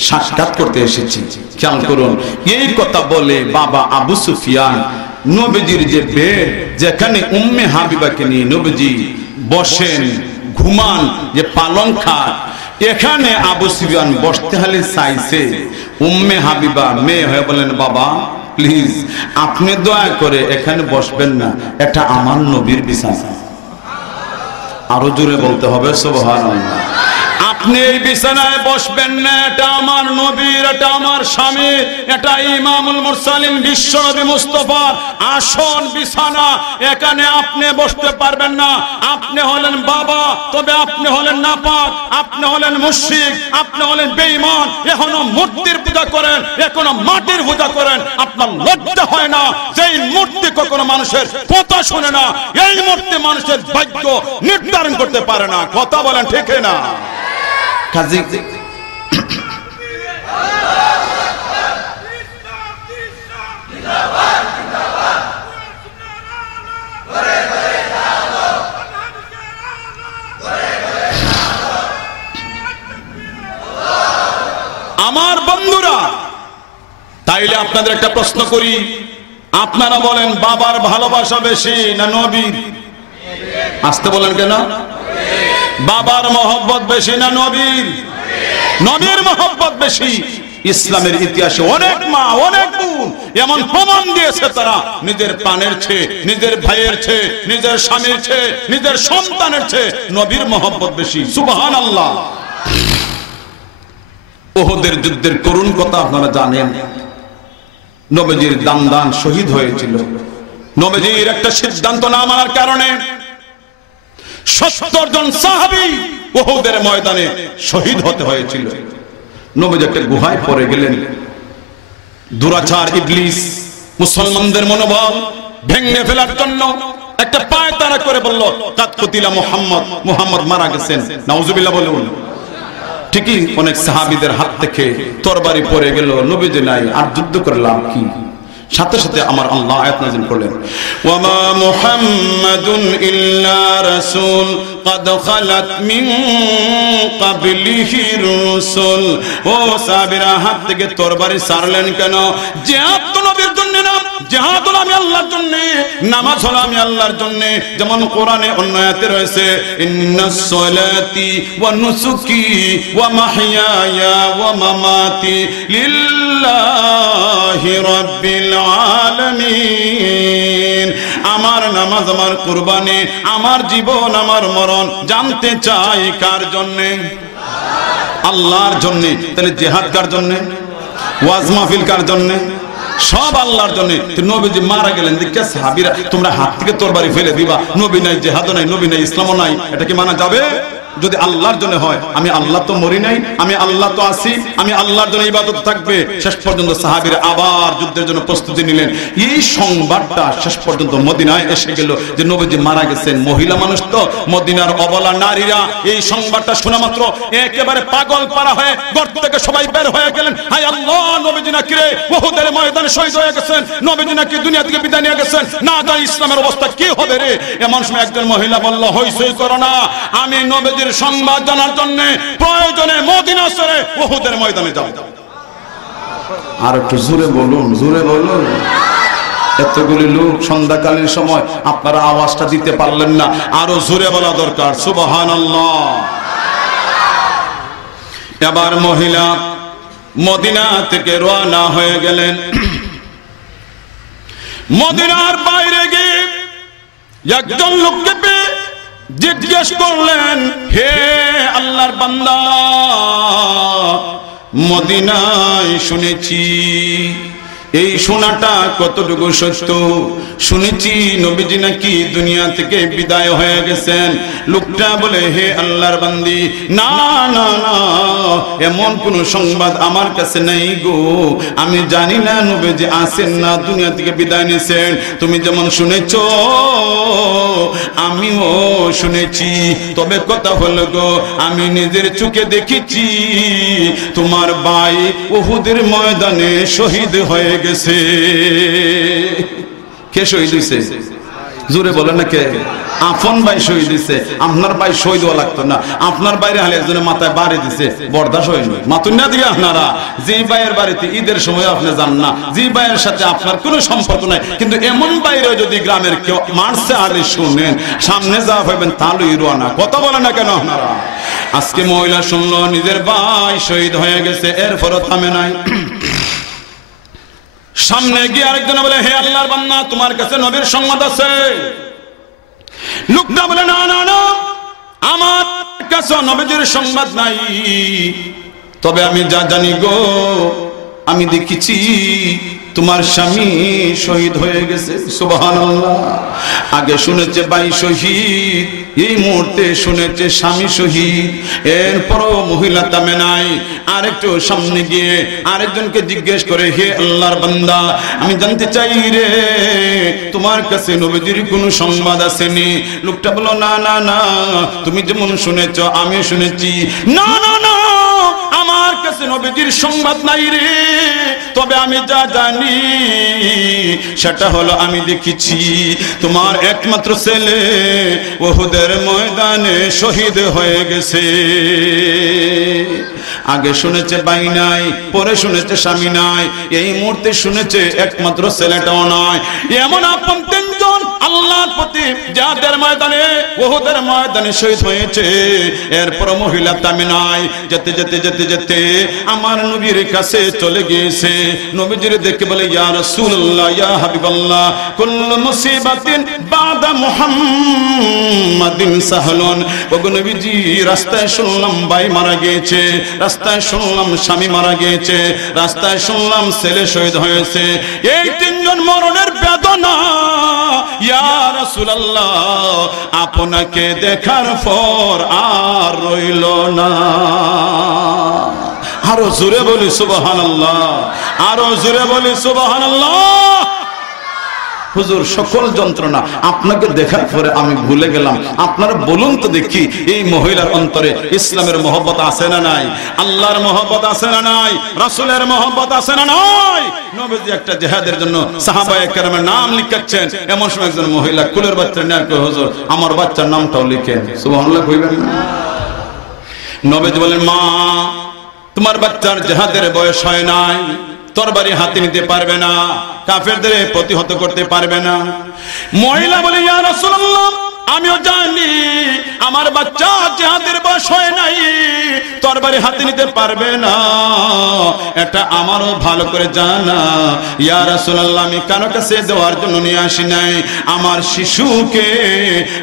সাক্ষাৎ করতে এসেছি। খেয়াল করুন, এই কথা বলে বাবা আবু সুফিয়ান নবীজির যে বেড, যেখানে উম্মে হাবিবাকে নিয়ে নবীজি বসেন, ঘুমান, যে পালং খাট, এখানে আবু সুফিয়ান বসতে হলে চাইছে। উম্মে হাবিবা মেয়ে হয়ে বলেন, বাবা প্লিজ আপনি দয়া করে এখানে বসবেন না, এটা আমার নবীর বিছানা। আরো জোরে বলতে হবে সুবহানাল্লাহ। আপনি এই বিছানায় বসবেন না, এটা আমার নবীর, এটা আমার স্বামী, এটা ইমামুল মুরসালিন বিশ্ব নবী মুস্তাফার আসন বিছানা। এখানে আপনি বসতে পারবেন না। আপনি হলেন বাবা, তবে আপনি হলেন নাপাক, আপনি হলেন মুশরিক, আপনি হলেন বেঈমান, এখনো মূর্তির পূজা করেন, এখনো মাটির পূজা করেন। আপনার লজ্জা হয় না? যেই মূর্তি কখনো মানুষের কথা শুনে না, এই মূর্তি মানুষের ভাগ্য নির্ধারণ করতে পারে না। কথা বলেন ঠিক না? কাজী আমার বন্ধুরা, তাইলে আপনাদের একটা প্রশ্ন করি, আপনারা বলেন বাবার ভালোবাসা বেশি না নবীর? আসতে বলেন কেন? বাবার মহব্বত বেশি না নবীর? নবীর মহব্বত বেশি। ইসলামের ইতিহাসে অনেক মা, অনেক বোন এমন প্রমাণ দিয়েছে, তারা নিজের প্রাণের চেয়ে, নিজের ভাইয়ের চেয়ে, নিজের স্বামীর চেয়ে, নিজের সন্তানের চেয়ে নবীর মহব্বত বেশি। সুবহানাল্লাহ। উহুদের যুদ্ধের করুণ কথা আপনারা জানেন। নবীজির দান শহীদ হয়েছিল। নবীজির একটা সিদ্ধান্ত না মানার কারণে ৭০ জন সাহাবী উহুদের ময়দানে শহীদ হতে হয়েছিল। নবীজি একটা গুহায় পড়ে গেলেন। দুরাচার ইবলিস মুসলমানদের মনোবল ভেঙে ফেলার জন্য একটা পায়তারা করে বলল, কাদ কুতিলা মুহাম্মদ, মুহাম্মদ মারা গেছেন। নাউজুবিল্লাহ বলুন। ঠিকই অনেক সাহাবীদের হাত থেকে তরবারি পড়ে গেল, নবীজি নাই, আর যুদ্ধ করে লাভ কি? সাথে সাথে আমার আল্লাহ আয়াত নাযিল করলেন, ওয়া মা মুহাম্মাদুন ইল্লা রাসূল قد خلت من قبله الرسل। ও সাহাবীরা হাত থেকে তরবারি ছাড়লেন কেন? জিহাদ তো নবীর জন্য না, জিহাদ হলো আমি আল্লাহর জন্য, নামাজ হলো আমি আল্লাহর জন্য। যেমন কোরআনে অন্য আয়াতে রয়েছে, ইন্নাস সালাতি ওয়া নুসুকি ওয়া মাহইয়ায়া ওয়া মামাতি লিল্লাহি রাব্বিল আলামিন। আমার নামাজ, আমার কুরবানি, আমার জীবন, আমার মরণ জানতে চাই কার জন্য? আল্লাহর জন্য। তাহলে জিহাদ কার জন্য? ওয়াজ মাহফিল কার জন্য? সব আল্লাহর জন্য। নবীজি মারা গেলেন, দেখে সাহাবীরা তোমরা হাত থেকে তরবারি ফেলে দিবা, নবী নাই, জিহাদও নাই, নবী নাই, ইসলামও নাই, এটা কি মানা যাবে? যদি আল্লাহর জন্য হয়, আমি আল্লাহ তো মরি নাই, আমি আল্লাহ তো আছি, আমি আল্লাহর জন্য ইবাদত থাকবে। শেষ পর্যন্ত সাহাবীরা আবার যুদ্ধের জন্য প্রস্তুতি নিলেন। এই সংবাদটা শেষ পর্যন্ত মদিনায় এসে গেল যে নবীজি মারা গেছেন। মহিলা মানুষ তো, মদিনার অবলা নারীরা এই সংবাদটা শোনা মাত্র একেবারে পাগল পারা হয়ে ঘর থেকে সবাই বের হয়ে গেলেন। হায় আল্লাহ, নবীজি নাকি রে উহুদের ময়দানে শহীদ হয়ে গেছেন, নবীজি নাকি দুনিয়া থেকে বিদায় নিয়ে গেছেন, না জানি ইসলামের অবস্থা কি হবে রে। এমন সময় একজন মহিলা বলল, হইচই করো না, আমি নবীজি সংবাদ জানার জন্য প্রয়োজনে মদিনা ছেড়ে উহুদের ময়দানে যাও। আর একটু জোরে বলুন, জোরে বলুন। এতগুলি লোক সন্ধ্যাকালীন সময় আপনারা আওয়াজটা দিতে পারলেন না, আরো জোরে বলা দরকার। সুবহানাল্লাহ। এবার মহিলা মদিনা থেকে রওনা হয়ে গেলেন। মদিনার বাইরে গিয়ে একজন লোককে পেয়ে জিজ্ঞেস করলেন, হে আল্লাহর বান্দা, মদিনায় শুনেছি, এই শোনাটা কতটুকু সত্য? শুনেছি নবীজি নাকি দুনিয়া থেকে বিদায় হয়ে গেছেন। লোকটা বলে, হে আল্লাহর বান্দি, না না না, এমন কোন সংবাদ আমার কাছে নাই গো। আমি জানি না নবীজি আছেন না দুনিয়া থেকে বিদায় নিয়েছেন। তুমি যেমন শুনেছ আমিও শুনেছি, তবে কথা হলো গো, আমি নিজের চোখে দেখেছি তোমার ভাই উহুদের ময়দানে শহীদ হয়ে গেছে। কে শহীদ হয়েছে? জোরে বলেন না কে? আপন ভাই শহীদ দিছে। আপনার ভাই শহীদ হওয়া লাগতো না, আপনার বাইরে হলে একজনের মাথায় বাড়ি দিছে, বরদাস হইল মাতুন না দিকে। আপনারা যে ভাইয়ের বাড়িতে ঈদের সময় আপনি যান না, যে ভাইয়ের সাথে আপনার কোনো সম্পর্ক নাই, কিন্তু এমন বাইরে যদি গ্রামের কেউ মারছে আর শুনেন, সামনে যা ভাবেন তাহলেই রোয়ানা। কথা বলে না কেন আপনারা? আজকে মহিলা শুনলো নিজের ভাই শহীদ হয়ে গেছে, এরপরও থামে নাই। সামনে গিয়ে আরেকজন বলে, হে আল্লাহর বান্দা, তোমার কাছে নবীর সংবাদ আছে? লোকটা বলে, না না না, আমার কাছে নবীর সংবাদ নাই, তবে আমি যা জানি গো, আমি দেখেছি তোমার স্বামী শহীদ হয়ে গেছে। সুবহানাল্লাহ। আগে শুনেছে ভাই শহীদ, এই মুহূর্তে শুনেছে স্বামী শহীদ। এরপরও মহিলা থামে নাই, আরেকটু সামনে গিয়ে আরেকজনকে জিজ্ঞেস করে, হে আল্লাহর বান্দা, আমি জানতে চাই রে, তোমার কাছে নবীজির কোনো সংবাদ আসেনি? লোকটা বলল, না না না, তুমি যেমন শুনেছ আমি শুনেছি। না না না, আমার কাছে নবীজির সংবাদ নাই রে, তবে আমি যা জানি সেটা হলো আমি দেখেছি তোমার একমাত্র ছেলে উহুদের ময়দানে শহীদ হয়ে গেছে। আগে শুনেছে ভাই নাই, পরে শুনেছে স্বামী নাই, এই মুহূর্তে শুনেছে একমাত্র ছেলেটাও নয়। এমন আপন তিনজন আল্লাহর প্রতি যাদের ময়দানে উহুদের ময়দানে শহীদ হয়েছে, এরপর মহিলা থামে নাই। যেতে যেতে যেতে যেতে আমার নবীর কাছে চলে গিয়েছে। নবীজির দেখে বলে, ইয়া রাসূলুল্লাহ, ইয়া হাবিবাল্লাহ, কুল্লু মুসিবাতিন বাদা মুহাম্মাদিন সাহলুন। ওগো নবীজি, রাস্তায় শুনলাম ভাই মারা গিয়েছে, রাস্তায় শুনলাম স্বামী মারা গিয়েছে, রাস্তায় শুনলাম ছেলে শহীদ হয়েছে। এই তিনজন মরণের বেদনা ইয়া রাসূলুল্লাহ, আপনাকে দেখার পর আর রইল না। আরো জোরে বলি সুবহানাল্লাহ, আরো জোরে বলি সুবহানাল্লাহ। হুজুর সকল যন্ত্রণা আপনাকে দেখার পরে আমি ভুলে গেলাম। আপনারা বলুন তো দেখি, এই মহিলার অন্তরে ইসলামের মহব্বত আছে না নাই? আল্লাহর মহব্বত আছে না নাই? রাসূলের মহব্বত আছে না নাই? নবীজি একটা জিহাদের জন্য সাহাবায়ে কেরামের নাম লিখাচ্ছেন, এমন সময় একজন মহিলা কুলের বাচ্চা নিয়ে কয়, হুজুর আমার বাচ্চার নামটাও লিখেন। সুবহানাল্লাহ কইবেন না? নবীজি বলেন, মা তোমার বাচ্চার জিহাদের বয়স হয় নাই, তরবারি হাতে নিতে পারবে না, কাফেরদের প্রতিহত করতে পারবে না। মহিলা বলে, ইয়া রাসূলুল্লাহ আমিও জানি আমার বাচ্চা জিহাদের বয়স হয় নাই, তরবারি হাতে নিতে পারবে না, এটা আমারও ভালো করে জানা। ইয়া রাসূলুল্লাহ আমি কারো কাছে দেওয়ার জন্য নিয়ে আসি নাই, আমার শিশুকে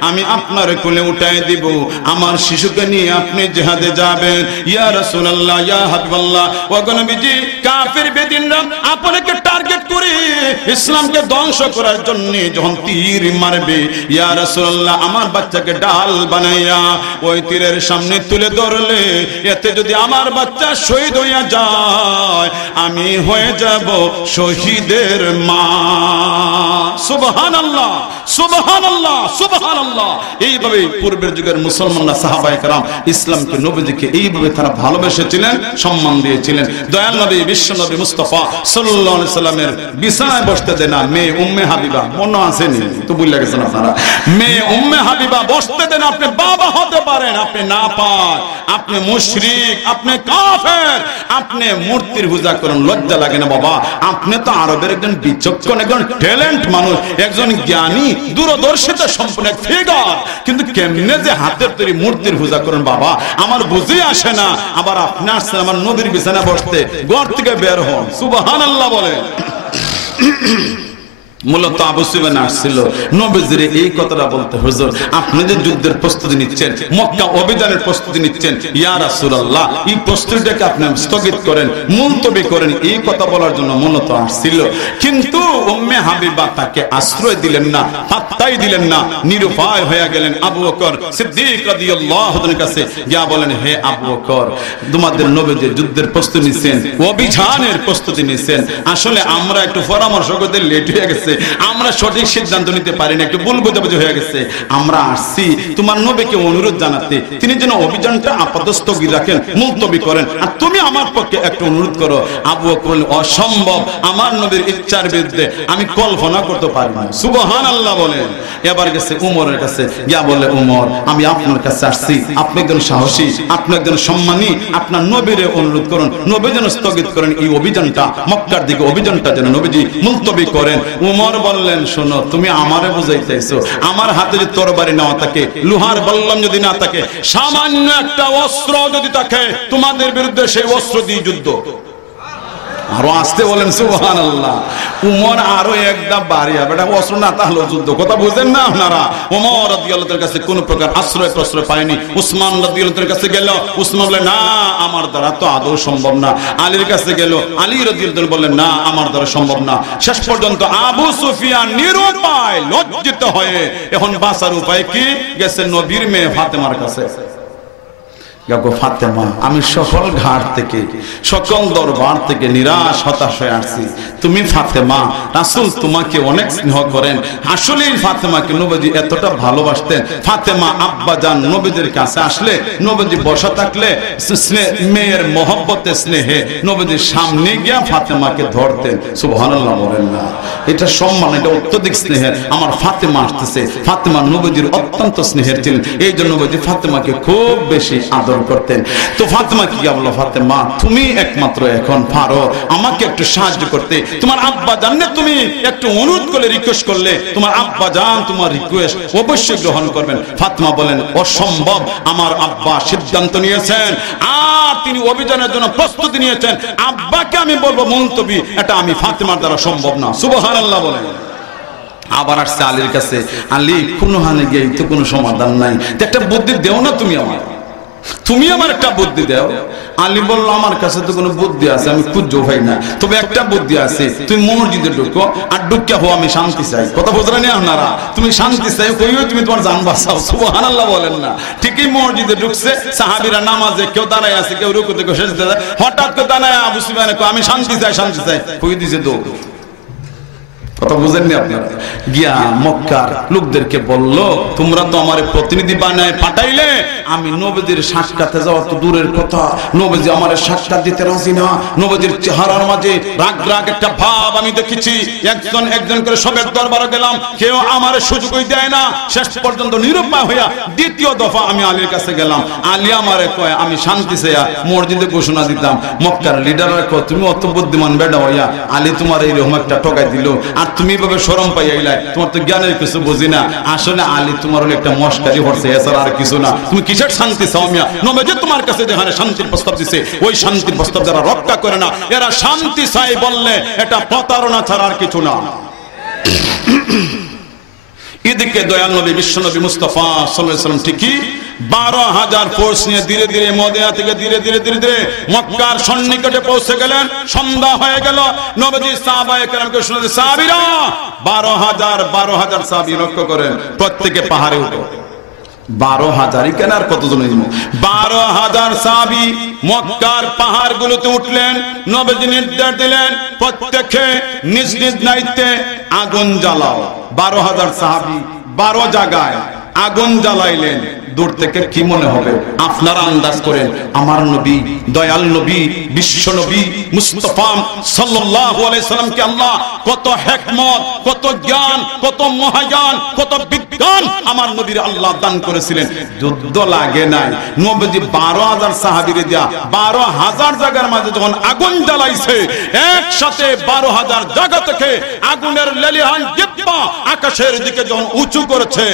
আমি আপনার কোলে উঠায় দিব, আমার শিশুকে নিয়ে আপনি জিহাদে যাবেন। ইয়া রাসূলুল্লাহ ইয়া হাবিবাল্লাহ, ওগো নবীজি কাফের বেদিনরা আপনাকে টার্গেট করে ইসলামকে ধ্বংস করার জন্য যখন তীর মারবে, ইয়া রাসূলুল্লাহ আমার বাচ্চাকে ডাল বানাইয়া ওই তীরের সামনে তুলে ধরলে, এতে যদি আমার বাচ্চা শহীদ হইয়া যায় আমি হয়ে যাব শহীদের মা। সুবহানাল্লাহ সুবহানাল্লাহ সুবহানাল্লাহ। এইভাবে পূর্বের যুগের মুসলমানরা সাহাবায়ে কেরাম ইসলামকে নবীজিকে এইভাবে তারা ভালোবেসেছিলেন, সম্মান দিয়েছিলেন। দয়াল নবী বিশ্ব নবী মুস্তাফা সাল্লাল্লাহু আলাইহি সাল্লামের বিছানায় বসতে দেন না মেয়ে উম্মে হাবিবা, মনে আসেনি তো ভুলে গেছেন আপনারা? মেয়ে উম্মে হাবিবা বসতে দেন। আপনি বাবা হতে পারেন, আপনি না পাক, আপনি মুশরিক, আপনি কাফের, আপনি মূর্তির পূজা করেন, লজ্জা লাগে না বাবা? আপনি তো আরবের একজন বিচক্ষণ, একজন ট্যালেন্ট মানুষ, একজন জ্ঞানী, দূরদর্শিতা সম্পন্ন এক ফিগার, কিন্তু কেমনে যে হাতের তৈরি মূর্তির পূজা করেন বাবা আমার বুঝে আসে না। আবার আপনি আসছেন আমার নবীর বিছানায় বসতে, ঘর থেকে বের হন। সুবহানাল্লাহ বলে। মূলত আবু সুফিয়ান আসছিল নবীজির এই কথাটা বলতে, হুজুর আপনি যে যুদ্ধের প্রস্তুতি নিচ্ছেন, মক্কা অভিযানের প্রস্তুতি নিচ্ছেন, ইয়া রাসূলুল্লাহ এই প্রস্তুতিটাকে আপনি স্থগিত করেন, মুলতবি করেন, এই কথা বলার জন্য মূলত আসছিল। কিন্তু উম্মে হাবিবা তাকে আশ্রয় দিলেন না, পাত্তাই দিলেন না, নিরুপায় হয়ে গেলেন। আবু বকর সিদ্দিক রাদিয়াল্লাহু তাআলার কাছে গিয়া বলেন, হে আবু বকর তোমাদের নবী যে যুদ্ধের প্রস্তুতি নিচ্ছেন, অভিযানের প্রস্তুতি নিচ্ছেন, আসলে আমরা একটু পরামর্শ করতে লেট হয়ে গেছে, আমরা সঠিক সিদ্ধান্ত নিতে পারি না, একটু ভুল বোঝাবুঝি হয়ে গেছে। আমরা আসছি তোমার নবীকে অনুরোধ জানাতে, তিনি যেন অভিযানটা আপাতত স্থগিত রাখেন, মুলতবি করেন, আর তুমি আমার পক্ষে একটু অনুরোধ করো। আবু বকর বললেন, অসম্ভব, আমার নবীর ইচ্ছার বিরুদ্ধে আমি কল্পনা করতে পারি না। সুবহানাল্লাহ বলেন। এবার গেছে উমরের কাছে, গিয়া বলে, উমর আমি আপনার কাছে আসছি, আপনি একজন সাহসী, আপনি একজন সম্মানী, আপনার নবীরে অনুরোধ করুন, নবী যেন স্থগিত করেন এই অভিযানটা, মক্কার দিকে অভিযানটা যেন নবীজি মুলতবি করেন। উমর বললেন, শোনো তুমি আমারে বুঝাইতেছো, আমার হাতে যদি তরবারি না থাকে, লোহার বল্লম যদি না থাকে, সামান্য একটা অস্ত্র যদি থাকে, তোমাদের বিরুদ্ধে সেই অস্ত্র দিয়ে যুদ্ধ। আরো আসতে বলেন সুবহানাল্লাহ। উমর আরো একটা বাড়িয়া বেটা অস্ত্র না তাহলে যুদ্ধ, কথা বুঝেন না আপনারা? উমর রাদিয়াল্লাহু তাআলার কাছে কোন প্রকার আশ্রয় প্রশ্রয় পায়নি। উসমান রাদিয়াল্লাহু তাআলার কাছে গেল, উসমান বলে না আমার দ্বারা তো আদৌ সম্ভব না। আলীর কাছে গেল, আলী রাদিয়াল্লাহু তাআলা বললেন না আমার দ্বারা সম্ভব না। শেষ পর্যন্ত আবু সুফিয়ান নিরুপায়, লজ্জিত হয়ে এখন বাঁচার উপায় কি, গেছে নবীর মেয়ে ফাতেমার কাছে। ফাতেমা আমি সকল ঘাট থেকে, সকল দরবার থেকে নিরাশ হতাশ হয়ে আসছি, তুমি ফাতেমা, রাসূল তোমাকে অনেক স্নেহ করেন। আসলে ফাতেমাকে নবীজি এতটা ভালোবাসতেন। ফাতেমা আব্বা জান নবীজির কাছে আসলে, নবীজি বসা থাকলে মেয়ের মহব্বতে স্নেহে নবীজির সামনে গিয়া ফাতেমাকে ধরতেন। সুবহানাল্লাহ বলেন না? এটা সম্মান, এটা অত্যধিক স্নেহের। আমার ফাতেমা আসতেছে, ফাতেমা নবীজির অত্যন্ত স্নেহের ছিলেন, এই জন্য নবীজি ফাতেমাকে খুব বেশি আদর করতেন। তো ফাতেমা কি বলল, ফাতেমা তুমি একমাত্র এখন পারো আমাকে একটু সাহায্য করতে, তোমার আব্বা জানলে তুমি একটু অনুরোধ করলে, রিকোয়েস্ট করলে, তোমার আব্বা জান তোমার রিকোয়েস্ট অবশ্যই গ্রহণ করবেন। ফাতেমা বলেন, অসম্ভব, আমার আব্বা সিদ্ধান্ত নিয়েছেন আর তিনি অভিযানের জন্য প্রস্তুতি নিয়েছেন, আব্বাকে আমি বলবো মুলতবি, এটা আমি ফাতেমার দ্বারা সম্ভব না। সুবহানাল্লাহ বলেন। আবার আসছে আলীর কাছে, আলী কোনো হানে গিয়ে তো কোনো সমাধান নাই, একটা বুদ্ধি দেও না তুমি আমার, তুমি আমার একটা বুদ্ধি দাও। আলী বলল, আমার কাছে তো কোনো বুদ্ধি আছে আমি খুঁজো ভাই না, তবে একটা বুদ্ধি আছে, তুমি মসজিদে ঢুকো আর ঢুকিয়া হো আমি শান্তি চাই। কথা বুঝলেন আপনারা? তুমি শান্তি চাই কইও, তুমি তোমার জান বাঁচাও। সুবহানাল্লাহ বলেন না? ঠিকই মসজিদে ঢুকছে, সাহাবীরা নামাজে কেউ দাঁড়ায় আছে, কেউ রুকুতে কেউ সেজদায়, হঠাৎ করে দাঁড়ায় আবু সুফিয়ান কয় আমি শান্তি চাই, শান্তি চাই, কই দিছে দৌড়। কথা বুঝেননি আপনারা? গিয়া মক্কার লোকদেরকে বলল, তোমরা তো আমার প্রতিনিধি বানায় পাঠাইলে, আমি নবীজির সাক্ষাতে যাওয়া তো দূরের কথা, নবীজি আমার সাক্ষাৎ দিতে রাজি না। নবীজির চেহারার মাঝে রাগ রাগ একটা ভাব আমি দেখেছি। একজন একজন করে সবের দরবারে গেলাম, কেউ আমার সুযোগই দেয় না। শেষ পর্যন্ত নিরুপায় হইয়া দ্বিতীয় দফা আমি আলীর কাছে গেলাম। আলী আমারে কয়, আমি শান্তি চেয়া মসজিদে ঘোষণা দিতাম। মক্কার লিডাররা কয়, তুমি অত বুদ্ধিমান বেটা হইয়া আলী তোমার এইরকম একটা ঠকাই দিল, আর তুমি এভাবে শরম পাইয়াইলাই, তোমার তো জ্ঞানের কিছু বুঝি না। আসলে আলী তোমার হলো একটা মস্কারি হচ্ছে, এছাড়া আর কিছু না। তুমি কিসের শান্তি চাও মিয়া? নবীজি তোমার কাছে যেখানে শান্তির প্রস্তাব দিছে, ওই শান্তির প্রস্তাব যারা রক্ষা করে না, এরা শান্তি চাই বললে এটা প্রতারণা ছাড়া আর কিছু না। এদিকে দয়াল নবী বিশ্বনবী মুস্তাফা সাল্লাল্লাহু আলাইহি ওয়াসাল্লাম ঠিকই 12,000 ফোর্স নিয়ে ধীরে ধীরে মদিনা থেকে ধীরে ধীরে মক্কার সন্নিকটে পৌঁছে গেলেন। সন্ধ্যা হয়ে গেল। নবীজি সাহাবায়ে কেরামকে শুনালেন, সাহাবীরা 12,000 সাহাবী লক্ষ্য করেন, প্রত্যেকে পাহাড়ে উঠো। 12,000 কেন, আর কতজন? 12,000 সাহাবী মক্কার পাহাড়গুলোতে উঠলেন। নবীজি নির্দেশ দিলেন, প্রত্যেকে নিজ নিজ দায়িত্বে আগুন জ্বালাও। 12,000 সাহাবী 12 জায়গায় আগুন জ্বালাইলেন। দূর থেকে কি মনে হবে আপনারা আন্দাজ করেন। আমার নবী, দয়াল নবী, বিশ্ব নবী মুস্তাফা সাল্লাল্লাহু আলাইহি সাল্লামকে আল্লাহ কত হিকমত, কত জ্ঞান, কত মহাজ্ঞান, কত বিজ্ঞান আমার নবীর আল্লাহ দান করেছিলেন। যুদ্ধ লাগে নাই। নবীজি 12,000 সাহাবীরে দিয়া 12,000 জায়গার মাঝে যখন আগুন জ্বালাইছে, একসাথে 12,000 জায়গা থেকে আগুনের লেলিহান জিব্বা আকাশের দিকে যখন উঁচু করেছে,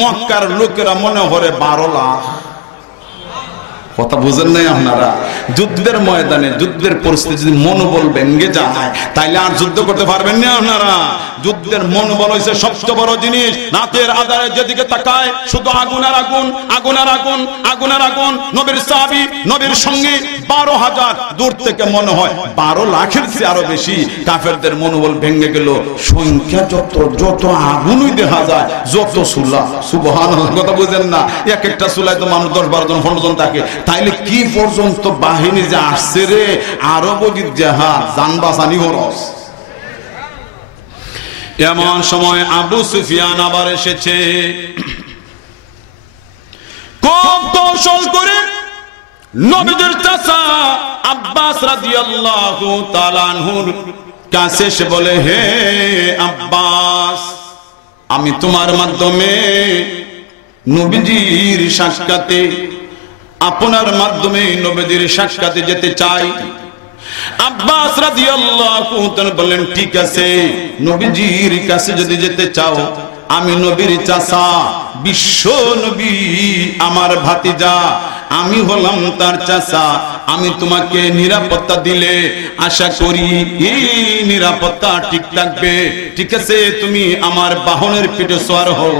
মক্কার লোকেরা মনে হরে 12 লাখ। কথা বুঝেন নাই আপনারা? যুদ্ধের ময়দানে, যুদ্ধের পরিস্থিতি যদি মনোবল ভেঙে যায়, তাইলে আর যুদ্ধ করতে পারবেন না আপনারা। যুদ্ধের মনোবল হইছে সবচেয়ে বড় জিনিস। রাতের আধারে যেদিকে তাকায় শুধু আগুন আর আগুন, আগুন আর আগুন, আগুন আর আগুন। নবীর সাহাবী, নবীর সঙ্গী 12,000, দূর থেকে মনে হয় 12 লাখের চেয়ে আরো বেশি। কাফেরদের মনোবল ভেঙে গেল। সংখ্যা যত আগুনই দেখা যায়, যত চুলা। সুবহানাল্লাহ, কথা বুঝেন না? এক একটা চুলায় তো মানুষ 10-12 জন 15 জন থাকে। তাইলে কি পর্যন্ত বাহিনী যে আসছে রে, আরো বগির জাহাজ, জান বাঁচানি খরচ। এমন সময় আবু সুফিয়ান আবার এসেছে। খুব কৌশল করে নবীদের চাচা আব্বাস রাদিয়াল্লাহু তাআলা আনহুর কাছে এসে বলে, হে আব্বাস, আমি তোমার মাধ্যমে নবীজির সাক্ষাতে, আপনার মাধ্যমে নবীজির সাক্ষাতে যেতে চাই। আব্বাস রাদিয়াল্লাহু তাআলা বললেন, ঠিক আছে, নবীজির কাছে যদি যেতে চাও, আমি নবীর চাচা, বিশ্ব নবী আমার ভাতিজা, আমি হলাম তার চাচা। আমি তোমাকে নিরাপত্তা দিলে আশা করি এই নিরাপত্তা ঠিক থাকবে। ঠিক আছে, তুমি আমার বাহনের পিঠে সওয়ার হও।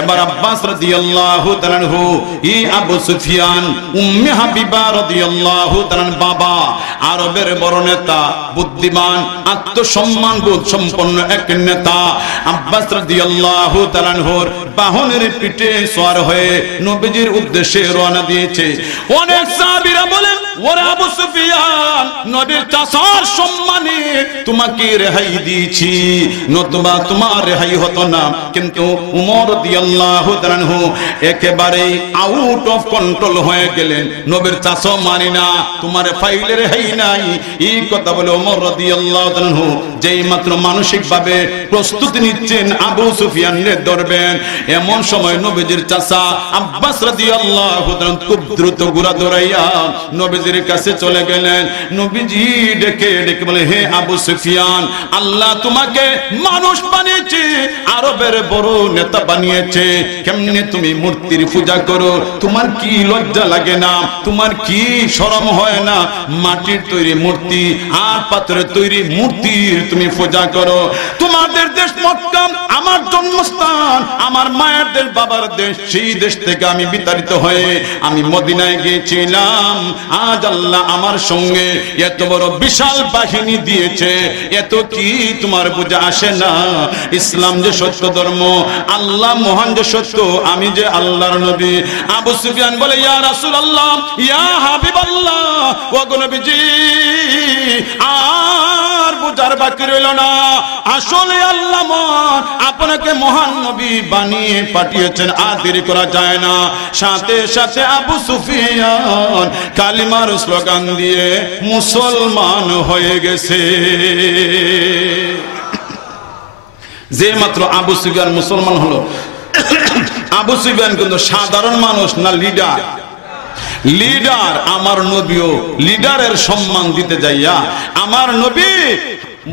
এবার আব্বাস রাদিয়াল্লাহু তাআলা আনহু, আবু সুফিয়ান, উম্মে হাবিবা রাদিয়াল্লাহু তাআলা বাবা, আরবের বড় নেতা, বুদ্ধিমান, আত্মসম্মান বোধ সম্পন্ন এক নেতা, আব্বাস রাদিয়াল্লাহু তাআলা আনহুর বাহনের পিঠে সওয়ার হয়ে নবীজির উদ্দেশ্যে রওনা দিয়েছে। অনেক সাহাবীরা বলেন, ওরে আবু সুফিয়ান, নবীর চাচার সম্মানে তোমাকে রেহাই দিয়েছি, নতুবা তোমার রেহাই হতো না। কিন্তু উমর রাদিয়াল্লাহু তাআলা আনহু একেবারে আউট অফ কন্ট্রোল হয়ে গেলেন। নবীর চাচা মানি না, তোমার ফাইলে রেহাই নাই। এই কথা বলে উমর রাদিয়াল্লাহু তাআলা আনহু যেই মাত্র মানসিকভাবে প্রস্তুতি নিচ্ছেন আবু সুফিয়ানের ধরবেন, এমন সময় নবীজির চাচা আব্বাস রাদিয়াল্লাহু তাআলা খুব দ্রুত ঘোড়া দৌড়াইয়া নবীজির কাছে চলে গেলেন। নবীজি ডেকে ডেকে বলে, হে আবু সুফিয়ান, আল্লাহ তোমাকে মানুষ বানিয়েছে, আরবের বড় নেতা বানিয়েছে। কেমনে তুমি মূর্তির পূজা করো? তোমার কি লজ্জা লাগে না? তোমার কি শরম হয় না? মাটির তৈরি মূর্তি আর পাথরের তৈরি মূর্তির তুমি পূজা করো। তোমাদের দেশ মক্কা, আমার জন্মস্থান, আমার মায়ের দেশ, বাবার দেশ। সেই দেশ থেকে আমি বিতাড়িত হয়ে আমি মদিনায় গিয়েছিলাম। আজ আল্লাহ আমার সঙ্গে এত বড় বিশাল বাহিনী দিয়েছে, এত কি তোমার বুঝে আসে না? ইসলাম যে সত্য ধর্ম, আল্লাহ মহান যে সত্য, আমি যে আল্লাহর নবী। আবু সুফিয়ান বলে, ইয়া রাসূলুল্লাহ, ইয়া হাবিবাল্লাহ, ওগো নবীজি, আর বুঝা বোঝার বাকি রইল না। আসলে আল্লাহ আপনাকে মহান নবী বানিয়ে পাঠিয়েছেন, আর দেরি করা যায় না। সাথে সাথে আবু সুফিয়ান কালিমার স্লোগান দিয়ে মুসলমান হয়ে গেছে। যে মাত্র আবু সুফিয়ান মুসলমান হলো, আবু সুফিয়ান কিন্তু সাধারণ মানুষ না, লিডার। লিডার আমার নবীও লিডারের সম্মান দিতে যাইয়া আমার নবী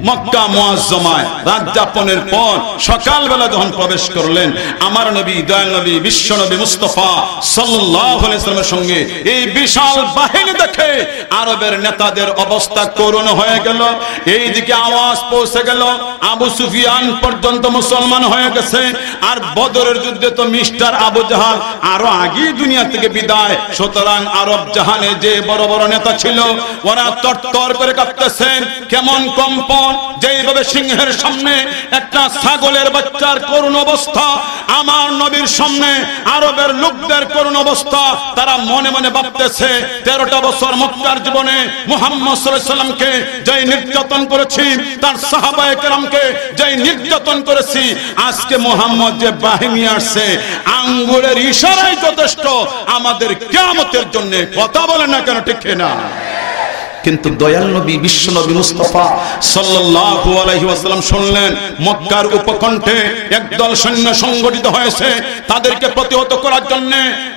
মক্কা মুআজ্জমায় রাত যাপনের পর সকালবেলা যখন প্রবেশ করলেন, আমার নবী দয়াল নবী বিশ্ব নবী মুস্তাফা সাল্লাল্লাহু আলাইহি ওয়াসাল্লামের সঙ্গে এই বিশাল বাহিনী দেখে আরবের নেতাদের অবস্থা করুণ হয়ে গেল। এইদিকে আওয়াজ পৌঁছে গেল আবু সুফিয়ান পর্যন্ত মুসলমান হয়ে গেছে। আর বদরের যুদ্ধে তো মিস্টার আবু জাহাল আরো আগেই দুনিয়া থেকে বিদায়। সুতরাং আরব জাহানে যে বড় বড় নেতা ছিল ওরা তরতর করে কাঁপতেছেন। কেমন কম্পন, যেইভাবে সিংহের সামনে একটা ছাগলের বাচ্চার করুণ অবস্থা, আমার নবীর সামনে আরবের লোকদের করুণ অবস্থা। তারা মনে মনে ভাবতেছে 13টা বছর মক্কার জীবনে মুহাম্মদ সাল্লাল্লাহু আলাইহি সাল্লামকে যেই নির্যাতন করেছি, তার সাহাবায়ে কেরামকে যেই নির্যাতন করেছি, আজকে মুহাম্মদ যে বাহিনী আসছে আঙ্গুলের ইশারায় যথেষ্ট আমাদের কিয়ামতের জন্য। কথা বলেন না কেন, ঠিক না? কিন্তু দয়াল নবী বিশ্ব নবী মুস্তাফা সাল্লাল্লাহু আলাইহি ওয়াসাল্লাম শুনলেন মক্কার উপকণ্ঠে একদল সৈন্য সংগঠিত হয়েছে। তাদেরকে প্রতিহত করার জন্য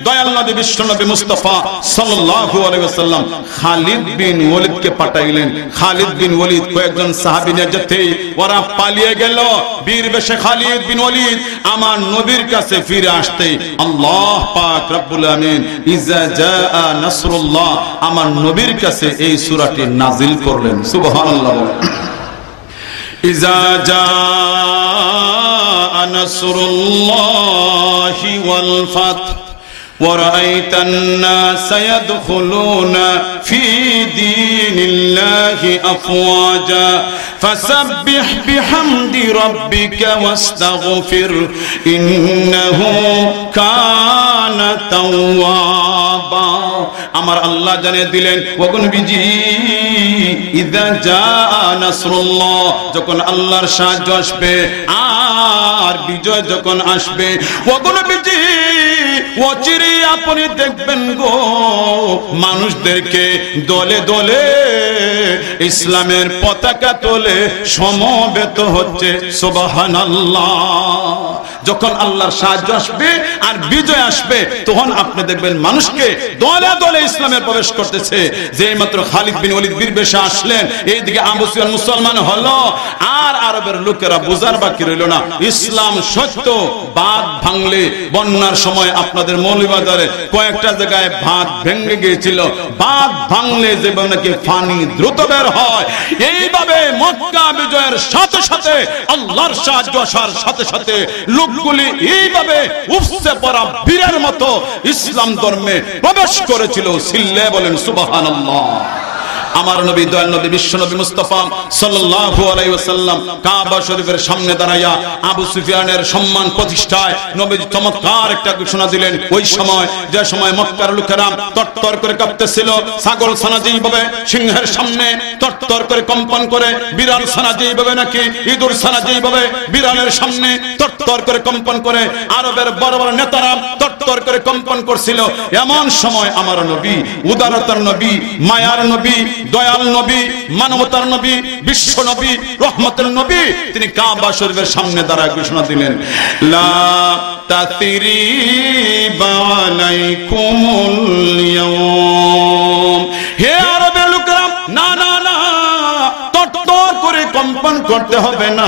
দয়াল নবী বিশ্ব নবী মুস্তাফা সাল্লাল্লাহু আলাইহি ওয়াসাল্লাম খালিদ বিন ওয়ালিদকে পাঠাইলেন। খালিদ বিন ওয়ালিদ কয়েকজন সাহাবী নিয়ে যেতেই ওরা পালিয়ে গেল। বীর বেশে খালিদ বিন ওয়ালিদ আমার নবীর কাছে ফিরে আসতেই আল্লাহ পাক রব্বুল আমিন ইজা জাআ নাসরুল্লাহ আমার নবীর কাছে এই সূরাটি নাজিল করলেন। সুবহানাল্লাহ। ইজা জাআ নাসরুল্লাহি ওয়াল ফাত ورأيت الناس يدخلون في دين الله أفواجا فسبح بحمد ربك واستغفر إنه كان توابا আমার আল্লাহ জানিয়ে দিলেন ওগো নবীজি ইযা জাআ নাসরুল্লাহ যখন আল্লাহর সাহায্য আসবে আর বিজয় যখন আসবে ওগো নবীজি ওচিরি আপনি দেখবেন গো মানুষদেরকে দলে দলে ইসলামের পতাকা তোলে সমবেত হচ্ছে সুবহানাল্লাহ। যখন আল্লাহর সাহায্য আসবে আর বিজয় আসবে তখন আপনি দেখবেন মানুষকে দলে দলে ইসলামে প্রবেশ করতেছে। যেই মাত্র খালিদ বিন ওয়ালিদ বীর বেশে আসলেন, এইদিকে আবু সুফিয়ান মুসলমান হলো। আর আরবের লোকেরা বুঝার বাকি রইল না ইসলাম সত্য। বাঁধ ভাঙলে বন্যার সময় আপনাদের মৌলভীবাজারে কয়েকটা জায়গায় বাঁধ ভেঙে গিয়েছিল। বাঁধ ভাঙলে যেভাবে নাকি পানি দ্রুত বের হয়, এইভাবে মক্কা বিজয়ের সাথে সাথে আল্লাহর সাহায্য আসার সাথে সাথে লোকগুলি এইভাবে উপচে পড়া বীরের মতো ইসলাম ধর্মে প্রবেশ করেছিল। সিল্লে বলেন সুবহানাল্লাহ। আমার নবী দয়াল নবী বিশ্ব নবী মুস্তাফা সাল্লাল্লাহু আলাইহি ওয়াসাল্লাম কাবা শরীফের সামনে দাঁড়ায়া আবু সুফিয়ানের সম্মান প্রতিষ্ঠায় নবীজি চমৎকার একটা ঘোষণা দিলেন। ওই সময় যে সময় মক্কার লোকেরা তরতর করে কাঁপতেছিল, ছাগল ছানা যেইভাবে সিংহের সামনে তরতর করে কম্পন করে, বিড়াল ছানা যেইভাবে নাকি ইঁদুর ছানা যেইভাবে বিড়ালের সামনে তরতর করে কম্পন করে, আরবের বড় বড় নেতারা তরতর করে কম্পন করছিল। এমন সময় আমার নবী উদারতার নবী, মায়ার নবী, দয়াল নবী, মানবতার নবী, বিশ্ব নবী, রহমতের নবী, তিনি কাবা শরীফের সামনে দাঁড়ায় ঘোষণা দিলেন লা তাসরিবা আলাইকুমুল ইয়াউম। হে আরবের লোকেরা, না না না, তরতর করে কম্পন করতে হবে না।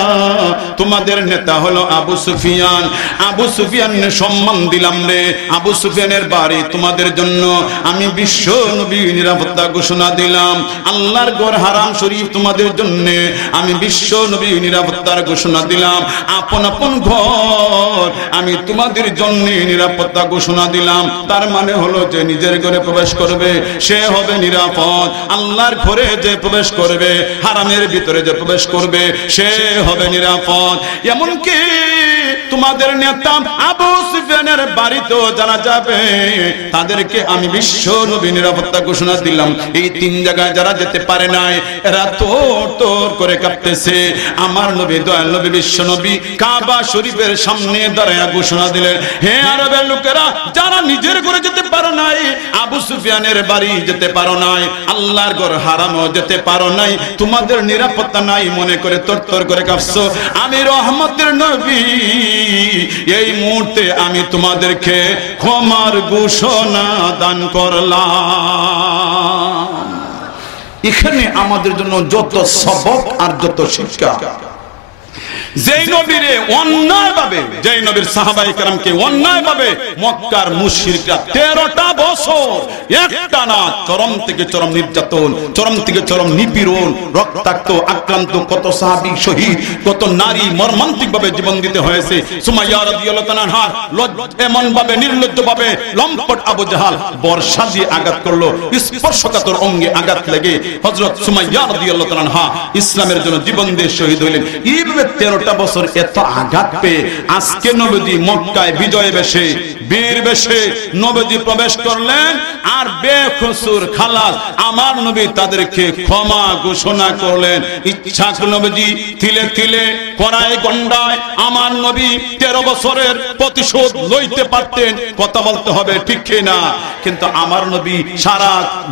তোমাদের নেতা হলো আবু সুফিয়ান। আবু সুফিয়ানের সম্মান দিলাম রে। আবু সুফিয়ানের বাড়ি তোমাদের জন্য আমি বিশ্ব নবী নিরাপত্তা ঘোষণা দিলাম। আল্লাহর ঘর হারাম শরীফ তোমাদের জন্য আমি বিশ্ব নবী নিরাপত্তার ঘোষণা দিলাম। আপন আপন ঘর আমি তোমাদের জন্য নিরাপত্তা ঘোষণা দিলাম। তার মানে হলো যে নিজের ঘরে প্রবেশ করবে সে হবে নিরাপদ। আল্লাহর ঘরে যে প্রবেশ করবে, হারামের ভিতরে যে প্রবেশ করবে সে হবে নিরাপদ। এমনকি তোমাদের নেতা আবু সুফিয়ানের বাড়িতেও যারা যাবে তাদেরকে আমি বিশ্ব নবী নিরাপত্তা ঘোষণা দিলাম। এই 3 জায়গায় যারা যেতে পারে নাই এরা তোর করে কাঁপতেছে। আমার নবী দয়াল নবী বিশ্ব নবী কাবা শরীফের সামনে দাঁড়ায়া ঘোষণা দিলেন, হে আরবের লোকেরা, যারা নিজের ঘরে যেতে পারো নাই, আবু সুফিয়ানের বাড়ি যেতে পারো নাই, আল্লাহর ঘর হারামও যেতে পারো নাই, তোমাদের নিরাপত্তা নাই মনে করে তরতর করে কাঁপছো, আমি রহমতের নবী এই মুহূর্তে আমি তোমাদেরকে ক্ষমার ঘোষণা দান করলাম। এখানে আমাদের জন্য যত সবক আর যত শিক্ষা, যেই নবীরে অন্যায়ভাবে, যেই নবীর সাহাবায়ে কেরামকে অন্যায়ভাবে মক্কার মুশরিকরা 13টা বছর একটানা চরম থেকে চরম নির্যাতন, চরম থেকে চরম নিপীড়ন, রক্তাক্ত আক্রান্ত কত সাহাবী শহীদ, কত নারী মর্মান্তিকভাবে জীবন দিতে হয়েছে। সুমাইয়া রাদিয়াল্লাহু তাআলা আনহা এমন ভাবে নির্লজ্জভাবে লম্পট আবু জাহাল বর্ষা দিয়ে আঘাত করলো, স্পর্শকাতর অঙ্গে আঘাত লেগে হযরত সুমাইয়া রাদিয়াল্লাহু তাআলা আনহা ইসলামের জন্য জীবন দিয়ে শহীদ হইলেন। এইভাবে 13টা বছর এত আঘাত পেয়ে আজকে নবীজি মক্কায় বিজয় বেশে, বীর বেশে নবীজি প্রবেশ করলেন আর বেকসুর খালাস আমার নবী তাদেরকে ক্ষমা ঘোষণা করলেন। ইচ্ছা নবীজি তিলে তিলে কড়াই গন্ডায় আমার নবী 13 বছরের প্রতিশোধ লইতে পারতেন, কথা বলতে হবে ঠিক কিনা? কিন্তু আমার নবী সারা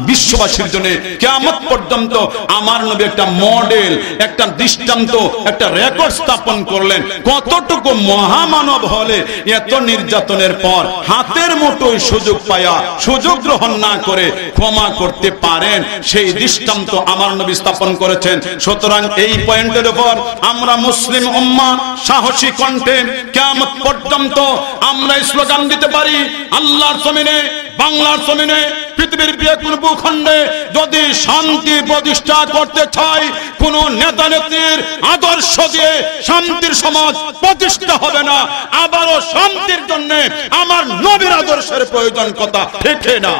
বিশ্ববাসীর জন্য কিয়ামত পর্যন্ত আমার নবী একটা মডেল, একটা দৃষ্টান্ত, একটা রেকর্ড স্থাপন করলেন। কতটুকু মহামানব হলে এত নির্যাতনের পর হাতের মুঠোয় সুযোগ পায়া সুযোগ গ্রহণ না করে ক্ষমা করতে পারেন, সেই দৃষ্টান্ত আমার নবী স্থাপন করেছেন। সুতরাং এই পয়েন্টের উপর আমরা মুসলিম উম্মাহ সাহসী কণ্ঠে কিয়ামত পর্যন্ত আমরা স্লোগান দিতে পারি, আল্লাহর জমিনে, বাংলার জমিনে, পৃথিবীর কোন ভূখণ্ডে যদি শান্তি প্রতিষ্ঠা করতে চাই, কোন নেতা নেত্রীর আদর্শ দিয়ে শান্তির সমাজ প্রতিষ্ঠা হবে না। আবারও শান্তির জন্য আমার নবীর আদর্শের প্রয়োজন, কথা ঠিক না?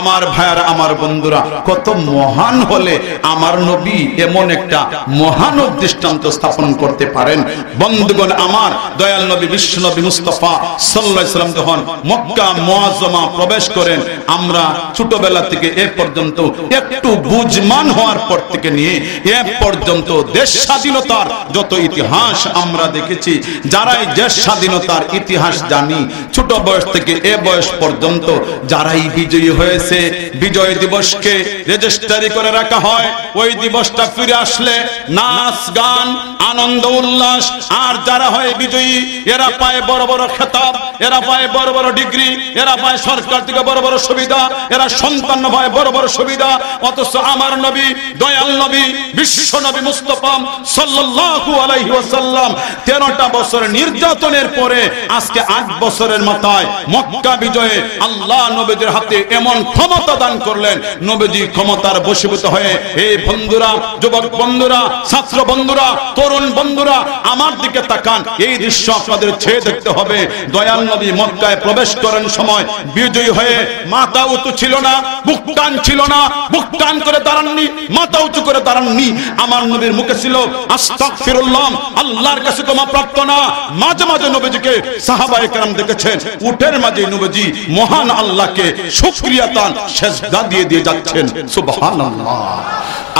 আমার ভাইয়ারা, আমার বন্ধুরা, কত মহান হলে আমার নবী এমন একটা মহান দৃষ্টান্ত স্থাপন করতে পারেন। বন্ধুগণ আমার, দয়াল নবী বিশ্ব নবী মুস্তাফা সাল্লাল্লাহু আলাইহি সাল্লাম যখন মক্কা মুআজ্জামা প্রবেশ করেন, আমরা ছোটবেলা থেকে এ পর্যন্ত একটু বুঝমান হওয়ার পর থেকে নিয়ে এ পর্যন্ত দেশ স্বাধীনতার যত ইতিহাস আমরা দেখেছি, যারাই দেশ স্বাধীনতার ইতিহাস জানি, ছোট বয়স থেকে এ বয়স পর্যন্ত যারাই বিজয়ী হয়ে বিজয় দিবসকে রেজিস্ট্রি করে রাখা হয়। ওই দিবসটা ফিরে আসলে নাচ গান আনন্দ উল্লাস, আর যারা হয় বিজয়ী এরা পায় বড় বড় খেতাব, এরা পায় বড় বড় ডিগ্রি, এরা পায় সরকার থেকে বড় বড় সুবিধা, এরা সন্তান পায় বড় বড় সুবিধা। অথচ আমার নবী, দয়াল নবী, বিশ্ব নবী মুস্তাফা সাল্লাল্লাহু আলাইহি ওয়াসাল্লাম 13টা বছর নির্যাতনের পরে আজকে 8 বছরের মাথায় মক্কা বিজয়ে আল্লাহ নবীদের হাতে এমন ক্ষমতা দান করলেন। নবীজি ক্ষমতার বশীভূত হয়ে, এই বন্ধুরা, যুবক বন্ধুরা, ছাত্র বন্ধুরা, তরুণ বন্ধুরা, আমার দিকে তাকান, এই দৃশ্য আপনাদের ছেয়ে দেখতে হবে। দয়াল নবী মক্কায় প্রবেশ করেন সময় বিজয়ী হয়ে মাথা উঁচু ছিল না, বুক টান ছিল না, বুক টান করে দাঁড়াননি, মাথা উঁচু করে দাঁড়াননি। আমার নবীর মুখে ছিল আস্তাগফিরুল্লাহ, আল্লাহর কাছে ক্ষমা প্রার্থনা। মাঝে মাঝে নবীজিকে সাহাবায়ে কেরাম দেখেছেন উটের মাঝে নবীজি মহান আল্লাহকে শুকরিয়া তান সেজদা দিয়ে দিয়ে যাচ্ছেন। সুবহানাল্লাহ।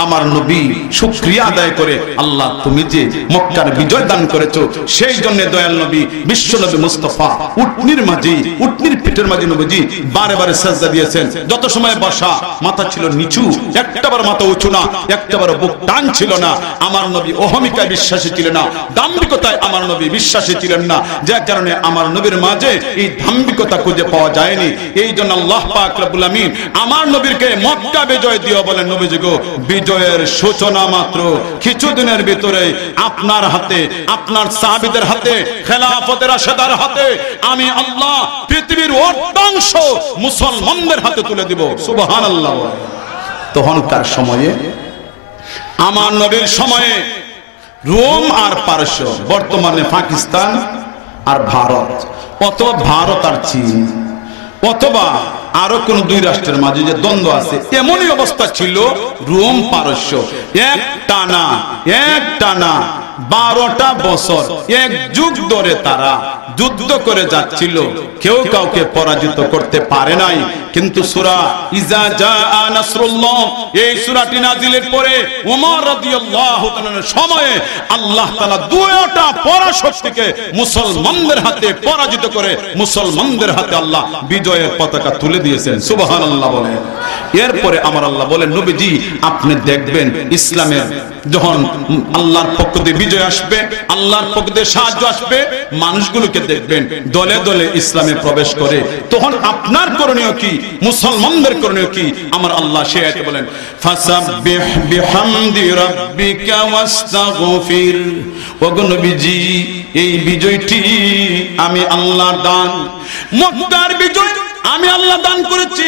আমার নবী শুকরিয়া আদায় করে, আল্লাহ তুমি যে মক্কার বিজয় দান করেছো, সেই জন্য দয়াল নবী বিশ্ব নবী মুস্তাফা উটনির মাঝে, উটনির পিঠের মাঝে নবীজি বারে বারে সেজদা দিয়েছেন। যত সময় বসা মাথা ছিল নিচু, একটাবার মাথা উঁচু না, একটাবার বুক টান ছিল না। আমার নবী অহমিকায় বিশ্বাসী ছিলেন না, দাম্ভিকতায় আমার নবী বিশ্বাসী ছিলেন না, যার কারণে আমার নবীর মাঝে এই দাম্ভিকতা খুঁজে পাওয়া যায়নি। এই জন্য আল্লাহ পাক রব্বুল আমিন আমার নবীকে মক্কা বিজয় দিও বলেন, নবীজি গো, বিজয়ের সূচনা মাত্র কিছুদিনের ভিতরে আপনার হাতে, আপনার সাহাবীদের হাতে, খেলাফতের রাশেদার হাতে আমি আল্লাহ পৃথিবীর অর্ধাংশ মুসলমানদের হাতে তুলে দিব। সুবহানাল্লাহ। তখনকার সময়ে, আমার নবীর সময়ে রোম আর পারস্য, বর্তমানে পাকিস্তান আর ভারত, অথবা ভারত আর চীন, অথবা আরো কোন 2 রাষ্ট্রের মাঝে যে দ্বন্দ্ব আছে, এমনই অবস্থা ছিল রোম পারস্য। এক টানা 12টা বছর এক যুগ ধরে তারা যুদ্ধ করে যাচ্ছিল, কেউ কাউকে পরাজিত করতে পারে নাই। কিন্তু সূরা ইজা জাআ নাসরুল্লাহ এই সূরাটি নাজিলের পরে ওমর রাদিয়াল্লাহু তাআলার সময়ে আল্লাহ তাআলা দুইটা পরাশক্তিকে মুসলমানদের হাতে পরাজিত করে মুসলমানদের হাতে আল্লাহ বিজয়ের পতাকা তুলে দিয়েছেন। সুবহানাল্লাহ বলেন। এরপরে আমার আল্লাহ বলেন, নবীজি আপনি দেখবেন ইসলামের যখন আল্লাহর পক্ষ থেকে বিজয় আসবে, আল্লাহর পক্ষ থেকে সাহায্য আসবে, মানুষগুলোকে দেখবেন দলে দলে ইসলামে প্রবেশ করে, তখন আপনার করণীয় কি, মুসলমানদের করণীয় কি? আমার আল্লাহ সে আয়াতে বলেন, ফাসাব্বিহ বিহামদি রাব্বিকা ওয়াস্তাগফির। ওগো নবীজি এই বিজয়টি আমি আল্লাহর দান। মক্কার বিজয় আমি আল্লাহ দান করেছি,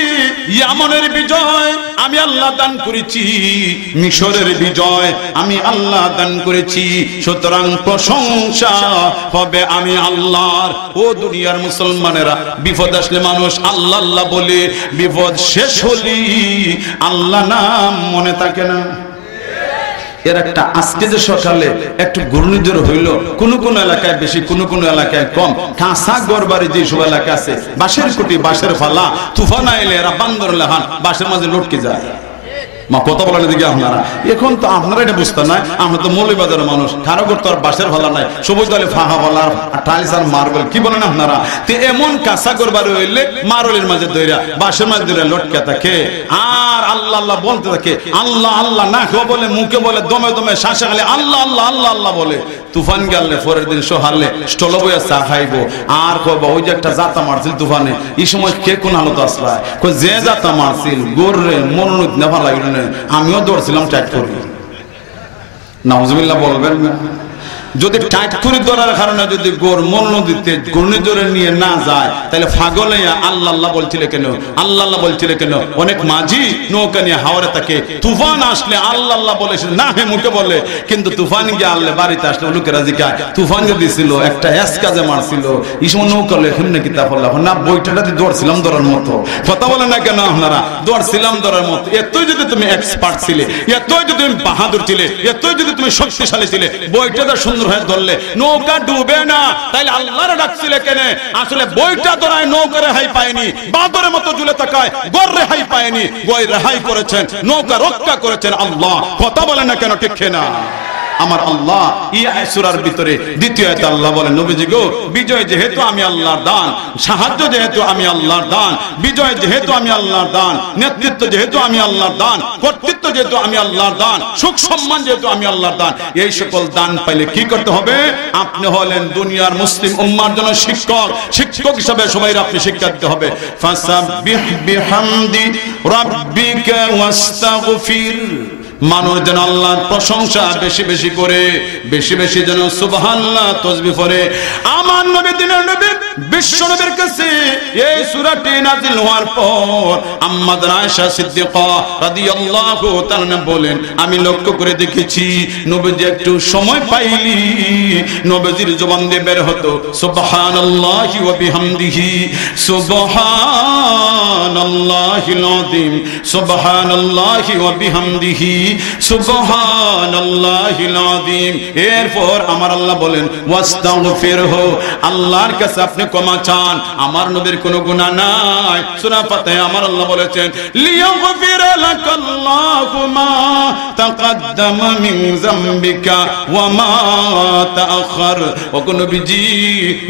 ইয়ামনের বিজয় আমি আল্লাহ দান করেছি, মিশরের বিজয় আমি আল্লাহ দান করেছি, সুতরাং প্রশংসা হবে আমি আল্লাহর। ও দুনিয়ার মুসলমানেরা, বিপদ আসলে মানুষ আল্লাহ আল্লাহ বলে, বিপদ শেষ হলি আল্লাহ নাম মনে থাকে না। এর একটা আজকে যে সকালে একটু ঘূর্ণিঝড় হইল, কোন কোন এলাকায় বেশি, কোন কোন এলাকায় কম, কাঁচা গড়বাড়ি যে সব এলাকা আছে, বাঁশের কুটি, বাঁশের ফালা, তুফান আইলে এরা বান্দর লেহান বাঁশের মাঝে লটকে যায়। মা কথা বলেন দিকে আপনারা, এখন তো আপনারা এটা বুঝতে নাই, আমরা তো মৌলবাজারের মানুষ, কারো করতো আর বাঁশের ফালা নাই, সবুজ দলে ফাঁকা ফালা টাইলস আর মার্বেল, কি বলেন আপনারা? তো এমন কাঁচা গড়বাড়ি হইলে মার্বেলের মাঝে দইরা বাঁশের মাঝে দইরা লটকে থাকে আর আল্লাহ আল্লাহ বলতে থাকে। আল্লাহ আল্লাহ না কেউ বলে, মুখে বলে, দমে দমে শ্বাসে খালি আল্লাহ আল্লাহ আল্লাহ আল্লাহ বলে। তুফান গেলে পরের দিন সোহারলে স্টল বইয়া চা খাইবো আর কইবা ওই যে একটা জাতা মারছিল তুফানে, এই সময় কে কোন হালত আসলা, যে জাতা মারছিল গোরে মনোনীত নেভা লাগিল না, আমিও দৌড়ছিলাম টাইট করি। নাউজুবিল্লাহ বলবেন না? যদি টাইট করে ধরার কারণে যদি গোর মনোনীতে ঘূর্ণিঝড়ে নিয়ে না যায়, তাহলে ফাগলে আল্লাহ আল্লাহ বলছিল কেন, আল্লাহ আল্লাহ বলছিল কেন? অনেক মাঝি নৌকা নিয়ে হাওরে থাকে, তুফান আসলে আল্লাহ আল্লাহ বলেছিল না, হে মুখে বলে, কিন্তু তুফান গিয়ে আল্লাহ বাড়িতে আসলে লোকেরা জিজ্ঞাসা, তুফান যে দিছিল একটা কাজে মারছিল, এই সময় নৌকা লেখেন নাকি? তা বললাম না, বইটাতে দৌড়ছিলাম ধরার মতো। কথা বলে না কেন আপনারা? দৌড়ছিলাম ধরার মতো। এতই যদি তুমি এক্সপার্ট ছিলে, এতই যদি তুমি বাহাদুর ছিলে, এতই যদি তুমি শক্তিশালী ছিলে, বইটাতে সুন্দর হয়ে ধরলে নৌকা ডুবে না, তাইলে আল্লাহর ডাকছিলে কেন? আসলে বইটা ধরায় নৌকা রেহাই পায়নি, বাদরের মতো ঝুলে থাকায় গর রেহাই পায়নি, বই রেহাই করেছেন, নৌকা রক্ষা করেছেন আল্লাহ। কথা বলে না কেন? ঠিক না? আমার আল্লাহ এই সূরার ভিতরে দ্বিতীয় আয়াতে আল্লাহ বলেন, নবীজি গো বিজয় যেহেতু আমি আল্লাহর দান, সাহায্য যেহেতু আমি আল্লাহর দান, বিজয় যেহেতু আমি আল্লাহর দান, নেতৃত্ব যেহেতু আমি আল্লাহর দান, কর্তৃত্ব যেহেতু আমি আল্লাহর দান, সুখ সম্মান যেহেতু আমি আল্লাহর দান, এই সকল দান পাইলে কি করতে হবে? আপনি হলেন দুনিয়ার মুসলিম উম্মার জন্য শিক্ষক, শিক্ষক হিসেবে সবাই আপনি শিক্ষা দিতে হবে। ফাসাব্বিহ বিহামদি রাব্বিকা ওয়াস্তাগফির। মানুষ যেন আল্লাহর প্রশংসা বেশি বেশি করে, বেশি বেশি যেন সুবহানাল্লাহ তাসবিহ পড়ে। আমার নবী দিনের নবী বিশ্ব নবীর কাছে এই সূরাটি নাযিল হওয়ার পর আম্মা আয়েশা সিদ্দিকা রাদিয়াল্লাহু তাআলা বলেন, আমি লক্ষ্য করে দেখেছি নবীজি একটু সময় পাইলি নবীজির জবান দিয়ে বের হতো সুবহানাল্লাহি ওয়া বিহামদিহি, সুবহানাল্লাহিল আযীম, সুবহানাল্লাহি ওয়া বিহামদিহি, সুবহানাল্লাহিল আযীম। এরপর আমার আল্লাহ বলেন ওয়াস্তাগফিরহু, আল্লাহর কাছে আপনি ক্ষমা চান, আমার নবীর কোনো গুনাহ নাই। সূরা ফাতিহা আমার আল্লাহ বলেছেন লিয়াগফির লাকাল্লাহু মা তাকাদ্দামা মিন যামবিকা ওয়া মা তাআখার। ও নবীজি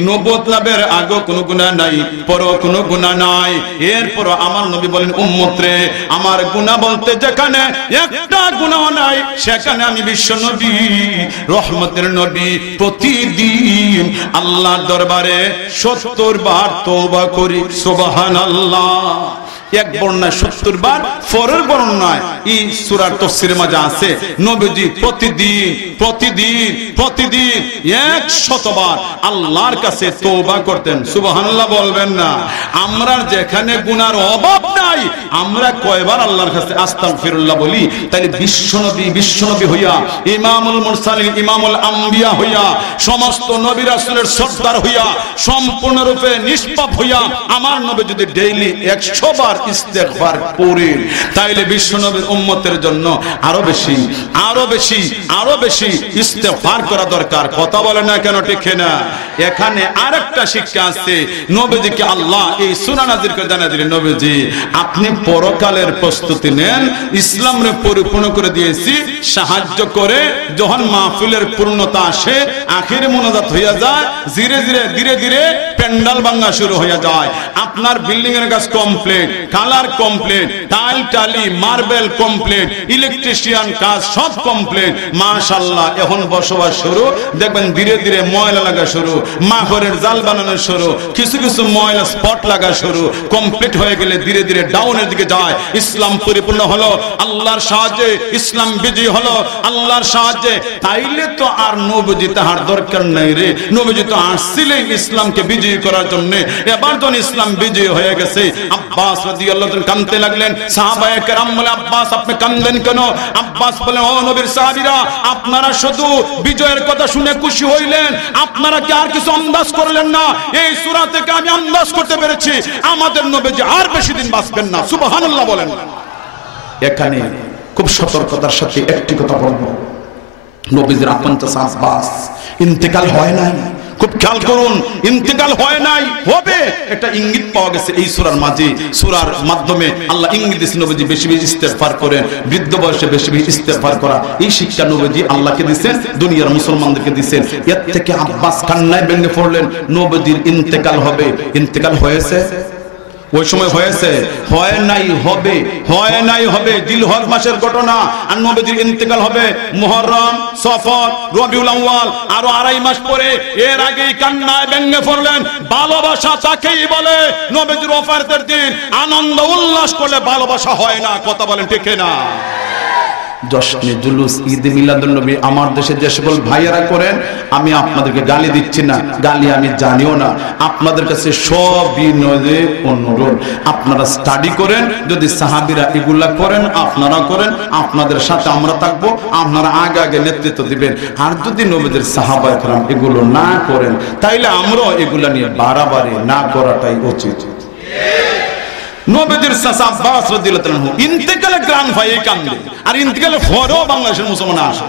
নবুয়ত লাভের আগে কোনো গুনাহ নাই, পরে কোনো গুনাহ নাই। এরপর আমার নবী বলেন উম্মত রে, আমার গুনাহ বলতে যেখানে একটা গুনাহ নাই, সেখানে আমি বিশ্ব নবী রহমতের নবী প্রতিদিন আল্লাহর দরবারে 70 বার তওবা করি। সুবহানাল্লাহ। এক বর্ণনায় 70 বার, পরের বর্ণনায় এই সূরার তাফসীরের মাঝে আছে নবীজি প্রতিদিন প্রতিদিন প্রতিদিন 100 বার আল্লাহর কাছে তওবা করতেন। সুবহানাল্লাহ বলবেন না? আমরা যেখানে গুনার অভাব নাই, আমরা কয়বার আল্লাহর কাছে আস্তাগফিরুল্লাহ বলি? তাইলে বিশ্বনবী হইয়া, ইমামুল মুরসালিন, ইমামুল আম্বিয়া হইয়া, সমস্ত নবী রাসূলের সর্দার হইয়া, সম্পূর্ণরূপে নিষ্পাপ হইয়া আমার নবী যদি ডেইলি 100 বার ইস্তেগফার করেন, তাইলে বিশ্বনবীর উম্মতের জন্য আরো বেশি আরো বেশি আরো বেশি ইস্তেগফার করা দরকার। কথা বলে না কেন? ঠিক না? এখানে আরেকটা শিক্ষা আছে। নবীজিকে আল্লাহ এই সূরা নাযিল করে জানিয়ে দিলেন, নবীজি আপনি পরকালের প্রস্তুতি নেন, ইসলামকে পরিপূর্ণ করে দিয়েছি, সাহায্য করে যখন মাহফিলের পূর্ণতা আসে, আখির মোনাজাত হইয়া যায়, ধীরে ধীরে ধীরে ধীরে প্যান্ডাল ভাঙা শুরু হয়ে যায়, আপনার বিল্ডিং এর কাজ কমপ্লিট, কালার কমপ্লিট, টাইল টালি মার্বেল কমপ্লিট, ইলেকট্রিশিয়ান কাজ সব কমপ্লিট, মাশাআল্লাহ এখন বসবাস শুরু, দেখবেন ধীরে ধীরে ময়লা লাগা শুরু, মাহরের জাল বানানো শুরু, কিছু কিছু ময়লা স্পট লাগা শুরু, কমপ্লিট হয়ে গেলে ধীরে ধীরে ডাউনের দিকে যায়। ইসলাম পরিপূর্ণ হলো, আল্লাহর সাহায্যে ইসলাম বিজয়ী হলো, আল্লাহর সাহায্যে। তাইলে তো আর নবীজি তাহার দরকার নাই রে, নবীজি তো আসছিলেন ইসলামকে বিজয়ী করার জন্য। এবার যখন ইসলাম বিজয়ী হয়ে গেছে, আব্বাস রাদিয়াল্লাহু তাআলা কাঁদতে লাগলেন। সাহাবায়ে কেরাম বলে, আব্বাস আপনি কাঁদেন কেন? আব্বাস বলেন, ও নবীর সাহাবীরা, আপনারা শুধু বিজয়ের কথা শুনে খুশি হইলেন, আপনারা কি আর কিছু আন্দাজ করলেন না? এই সূরা থেকে আমি আন্দাজ করতে পেরেছি আমাদের নবীজি আর বেশি দিন বাঁচবেন না। সুবহানাল্লাহ বলেন। এখানে খুব সতর্কতার সাথে একটি কথা বলবো, নবীজির আপন চাচা আব্বাস ইন্তেকাল হয় নাই, খুব খেয়াল করুন, ইন্তেকাল হয় নাই, হবে একটা ইঙ্গিত পাওয়া গেছে এই সূরার মাঝে। সূরার মাধ্যমে আল্লাহ ইঙ্গিত দিয়েছেন নবীজি বেশি বেশি ইস্তেগফার করেন, বৃদ্ধ বয়সে বেশি বেশি ইস্তেগফার করা, এই শিক্ষা নবীজি আল্লাহকে দিয়েছেন, দুনিয়ার মুসলমানদেরকে দিয়েছেন। এর থেকে আব্বাস কান্নায় ভেঙে পড়লেন, নবীজির ইন্তেকাল হবে। ইন্তেকাল হয়েছে? ওই সময় হয়েছে? হয় নাই, হবে, হয় নাই, হবে। জিলহজ মাসের ঘটনা, আর নবীজির ইন্তেকাল হবে মুহররম, সফর, রবিউল আউয়াল, আরো 2.5 মাস পরে। এর আগেই কান্নায় ভেঙে পড়লেন। ভালোবাসা তাকেই বলে, নবীজির ওফাতের দিন আনন্দ উল্লাস করলে ভালোবাসা হয় না। কথা বলেন ঠিক না? জশ্নে জুলুস ঈদ মিলাদুন নবী আমার দেশে যে সকল ভাইয়েরা করেন, আমি আপনাদেরকে গালি দিচ্ছি না, গালি আমি জানিও না, আপনাদের কাছে সবিনয়ে অনুরোধ, আপনারা স্টাডি করেন। যদি সাহাবীরা এগুলা করেন, আপনারা করেন, আপনাদের সাথে আমরা থাকবো, আপনারা আগে আগে নেতৃত্ব দিবেন। আর যদি নবীদের সাহাবায়ে কেরাম এগুলো না করেন, তাইলে আমরাও এগুলা নিয়ে বাড়াবাড়ি না করাটাই উচিত। নবীজির চাচা আব্বাস রাদিয়াল্লাহু আনহু ইন্তেকালে গ্রান ভাই কান্দে, আর ইন্তেকালে পরেও বাংলাদেশের মুসলমান আসে।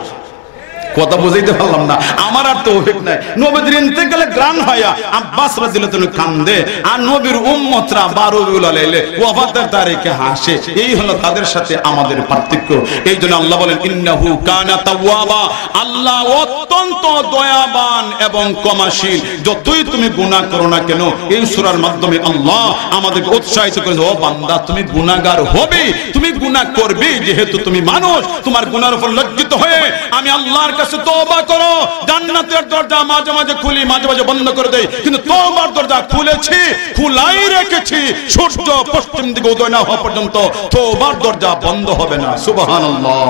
কথা বুঝাইতে পারলাম না, আমার আর তৌফিক নাই। নবীর ইন্তেকালে গ্রান ভাইয়া আব্বাস রাদিয়াল্লাহু আনহু কান্দে, আর নবীর উম্মতরা 12 রবিউল আলাইলে ওয়াফাতের তারিখে হাসে। এই হলো তাদের সাথে আমাদের পার্থক্য। এই জন্য আল্লাহ বলেন, ইন্নাহু কানা তাওয়াবা, আল্লাহ অত্যন্ত দয়াবান এবং ক্ষমাশীল। যতই তুমি গুনাহ করো না কেন, এই সূরার মাধ্যমে আল্লাহ আমাদেরকে উৎসাহিত করে, ও বান্দা তুমি গুনাহগার হবে, তুমি গুনাহ করবে, যেহেতু তুমি মানুষ, তোমার গুনাহের উপর লজ্জিত হয়ে আমি আল্লাহর তওবা করো। জান্নাতের দরজা মাঝে মাঝে খুলি, মাঝে মাঝে বন্ধ করে দেই, কিন্তু তওবার দরজা খুলেছি, খোলাই রেখেছি, সূর্য পশ্চিম দিকে উদয় না হওয়া পর্যন্ত তওবার দরজা বন্ধ হবে না। সুবহানাল্লাহ।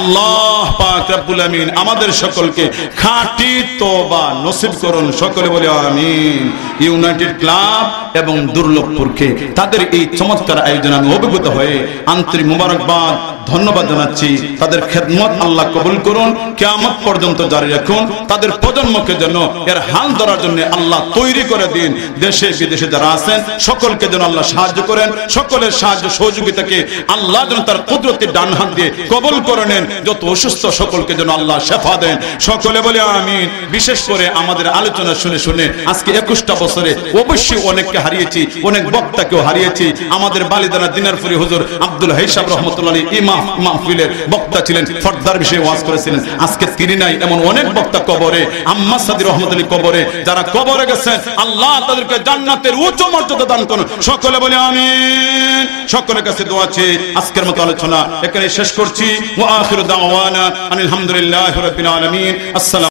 আল্লাহ পাক রব্বুল আমিন আমাদের সকলকে খাঁটি তওবা নসিব করুন। সকলে বলি আমিন। ইউনাইটেড ক্লাব এবং দুর্লভপুরকে তাদের এই চমৎকার আয়োজনে আমি অভিভূত হয়ে আন্তরিক মোবারকবাদ, ধন্যবাদ জানাচ্ছি। তাদের খেদমত আল্লাহ কবুল করুন, কিয়ামত পর্যন্ত জারি রাখুন। তাদের প্রজন্মকে যেন এর হাল ধরার জন্য আল্লাহ তৈরি করে দিন। দেশে বিদেশে যারা আছেন সকলকে যেন আল্লাহ সাহায্য করেন। সকলের সাহায্য সহযোগিতাকে আল্লাহ যেন তার কুদরতের ডান হাত দিয়ে কবুল করে নেন। যত অসুস্থ সকলকে যেন আল্লাহ শেফা দেন। সকলে বলে আমিন। বিশেষ করে আমাদের আলোচনা শুনে শুনে আজকে 21টা বছরে অবশ্যই অনেককে হারিয়েছি, অনেক বক্তাকেও হারিয়েছি। আমাদের বালিদানা দিনারপুরি হুজুর আব্দুল হাই সাহেব রাহমাতুল্লাহ আলাইহি ইমাম মাহফিলের বক্তা ছিলেন, ফরদার বিষয়ে ওয়াজ করেছিলেন। আজকে তিনি নাই, এমন অনেক বক্তা কবরে, আম্মা সাদি রহমতুল্লাহ কবরে, যারা কবরে গেছেন আল্লাহ তাদেরকে জান্নাতের উচ্চ মর্যাদা দান করুন। সকলে বলে আমিন। সকলের কাছে দোয়া চেয়ে আজকের মতো আলোচনা এখানে শেষ করছি। ওয়া আখিরু দাওয়ানা আলহামদুলিল্লাহি রাব্বিল আলামিন। আসসালামু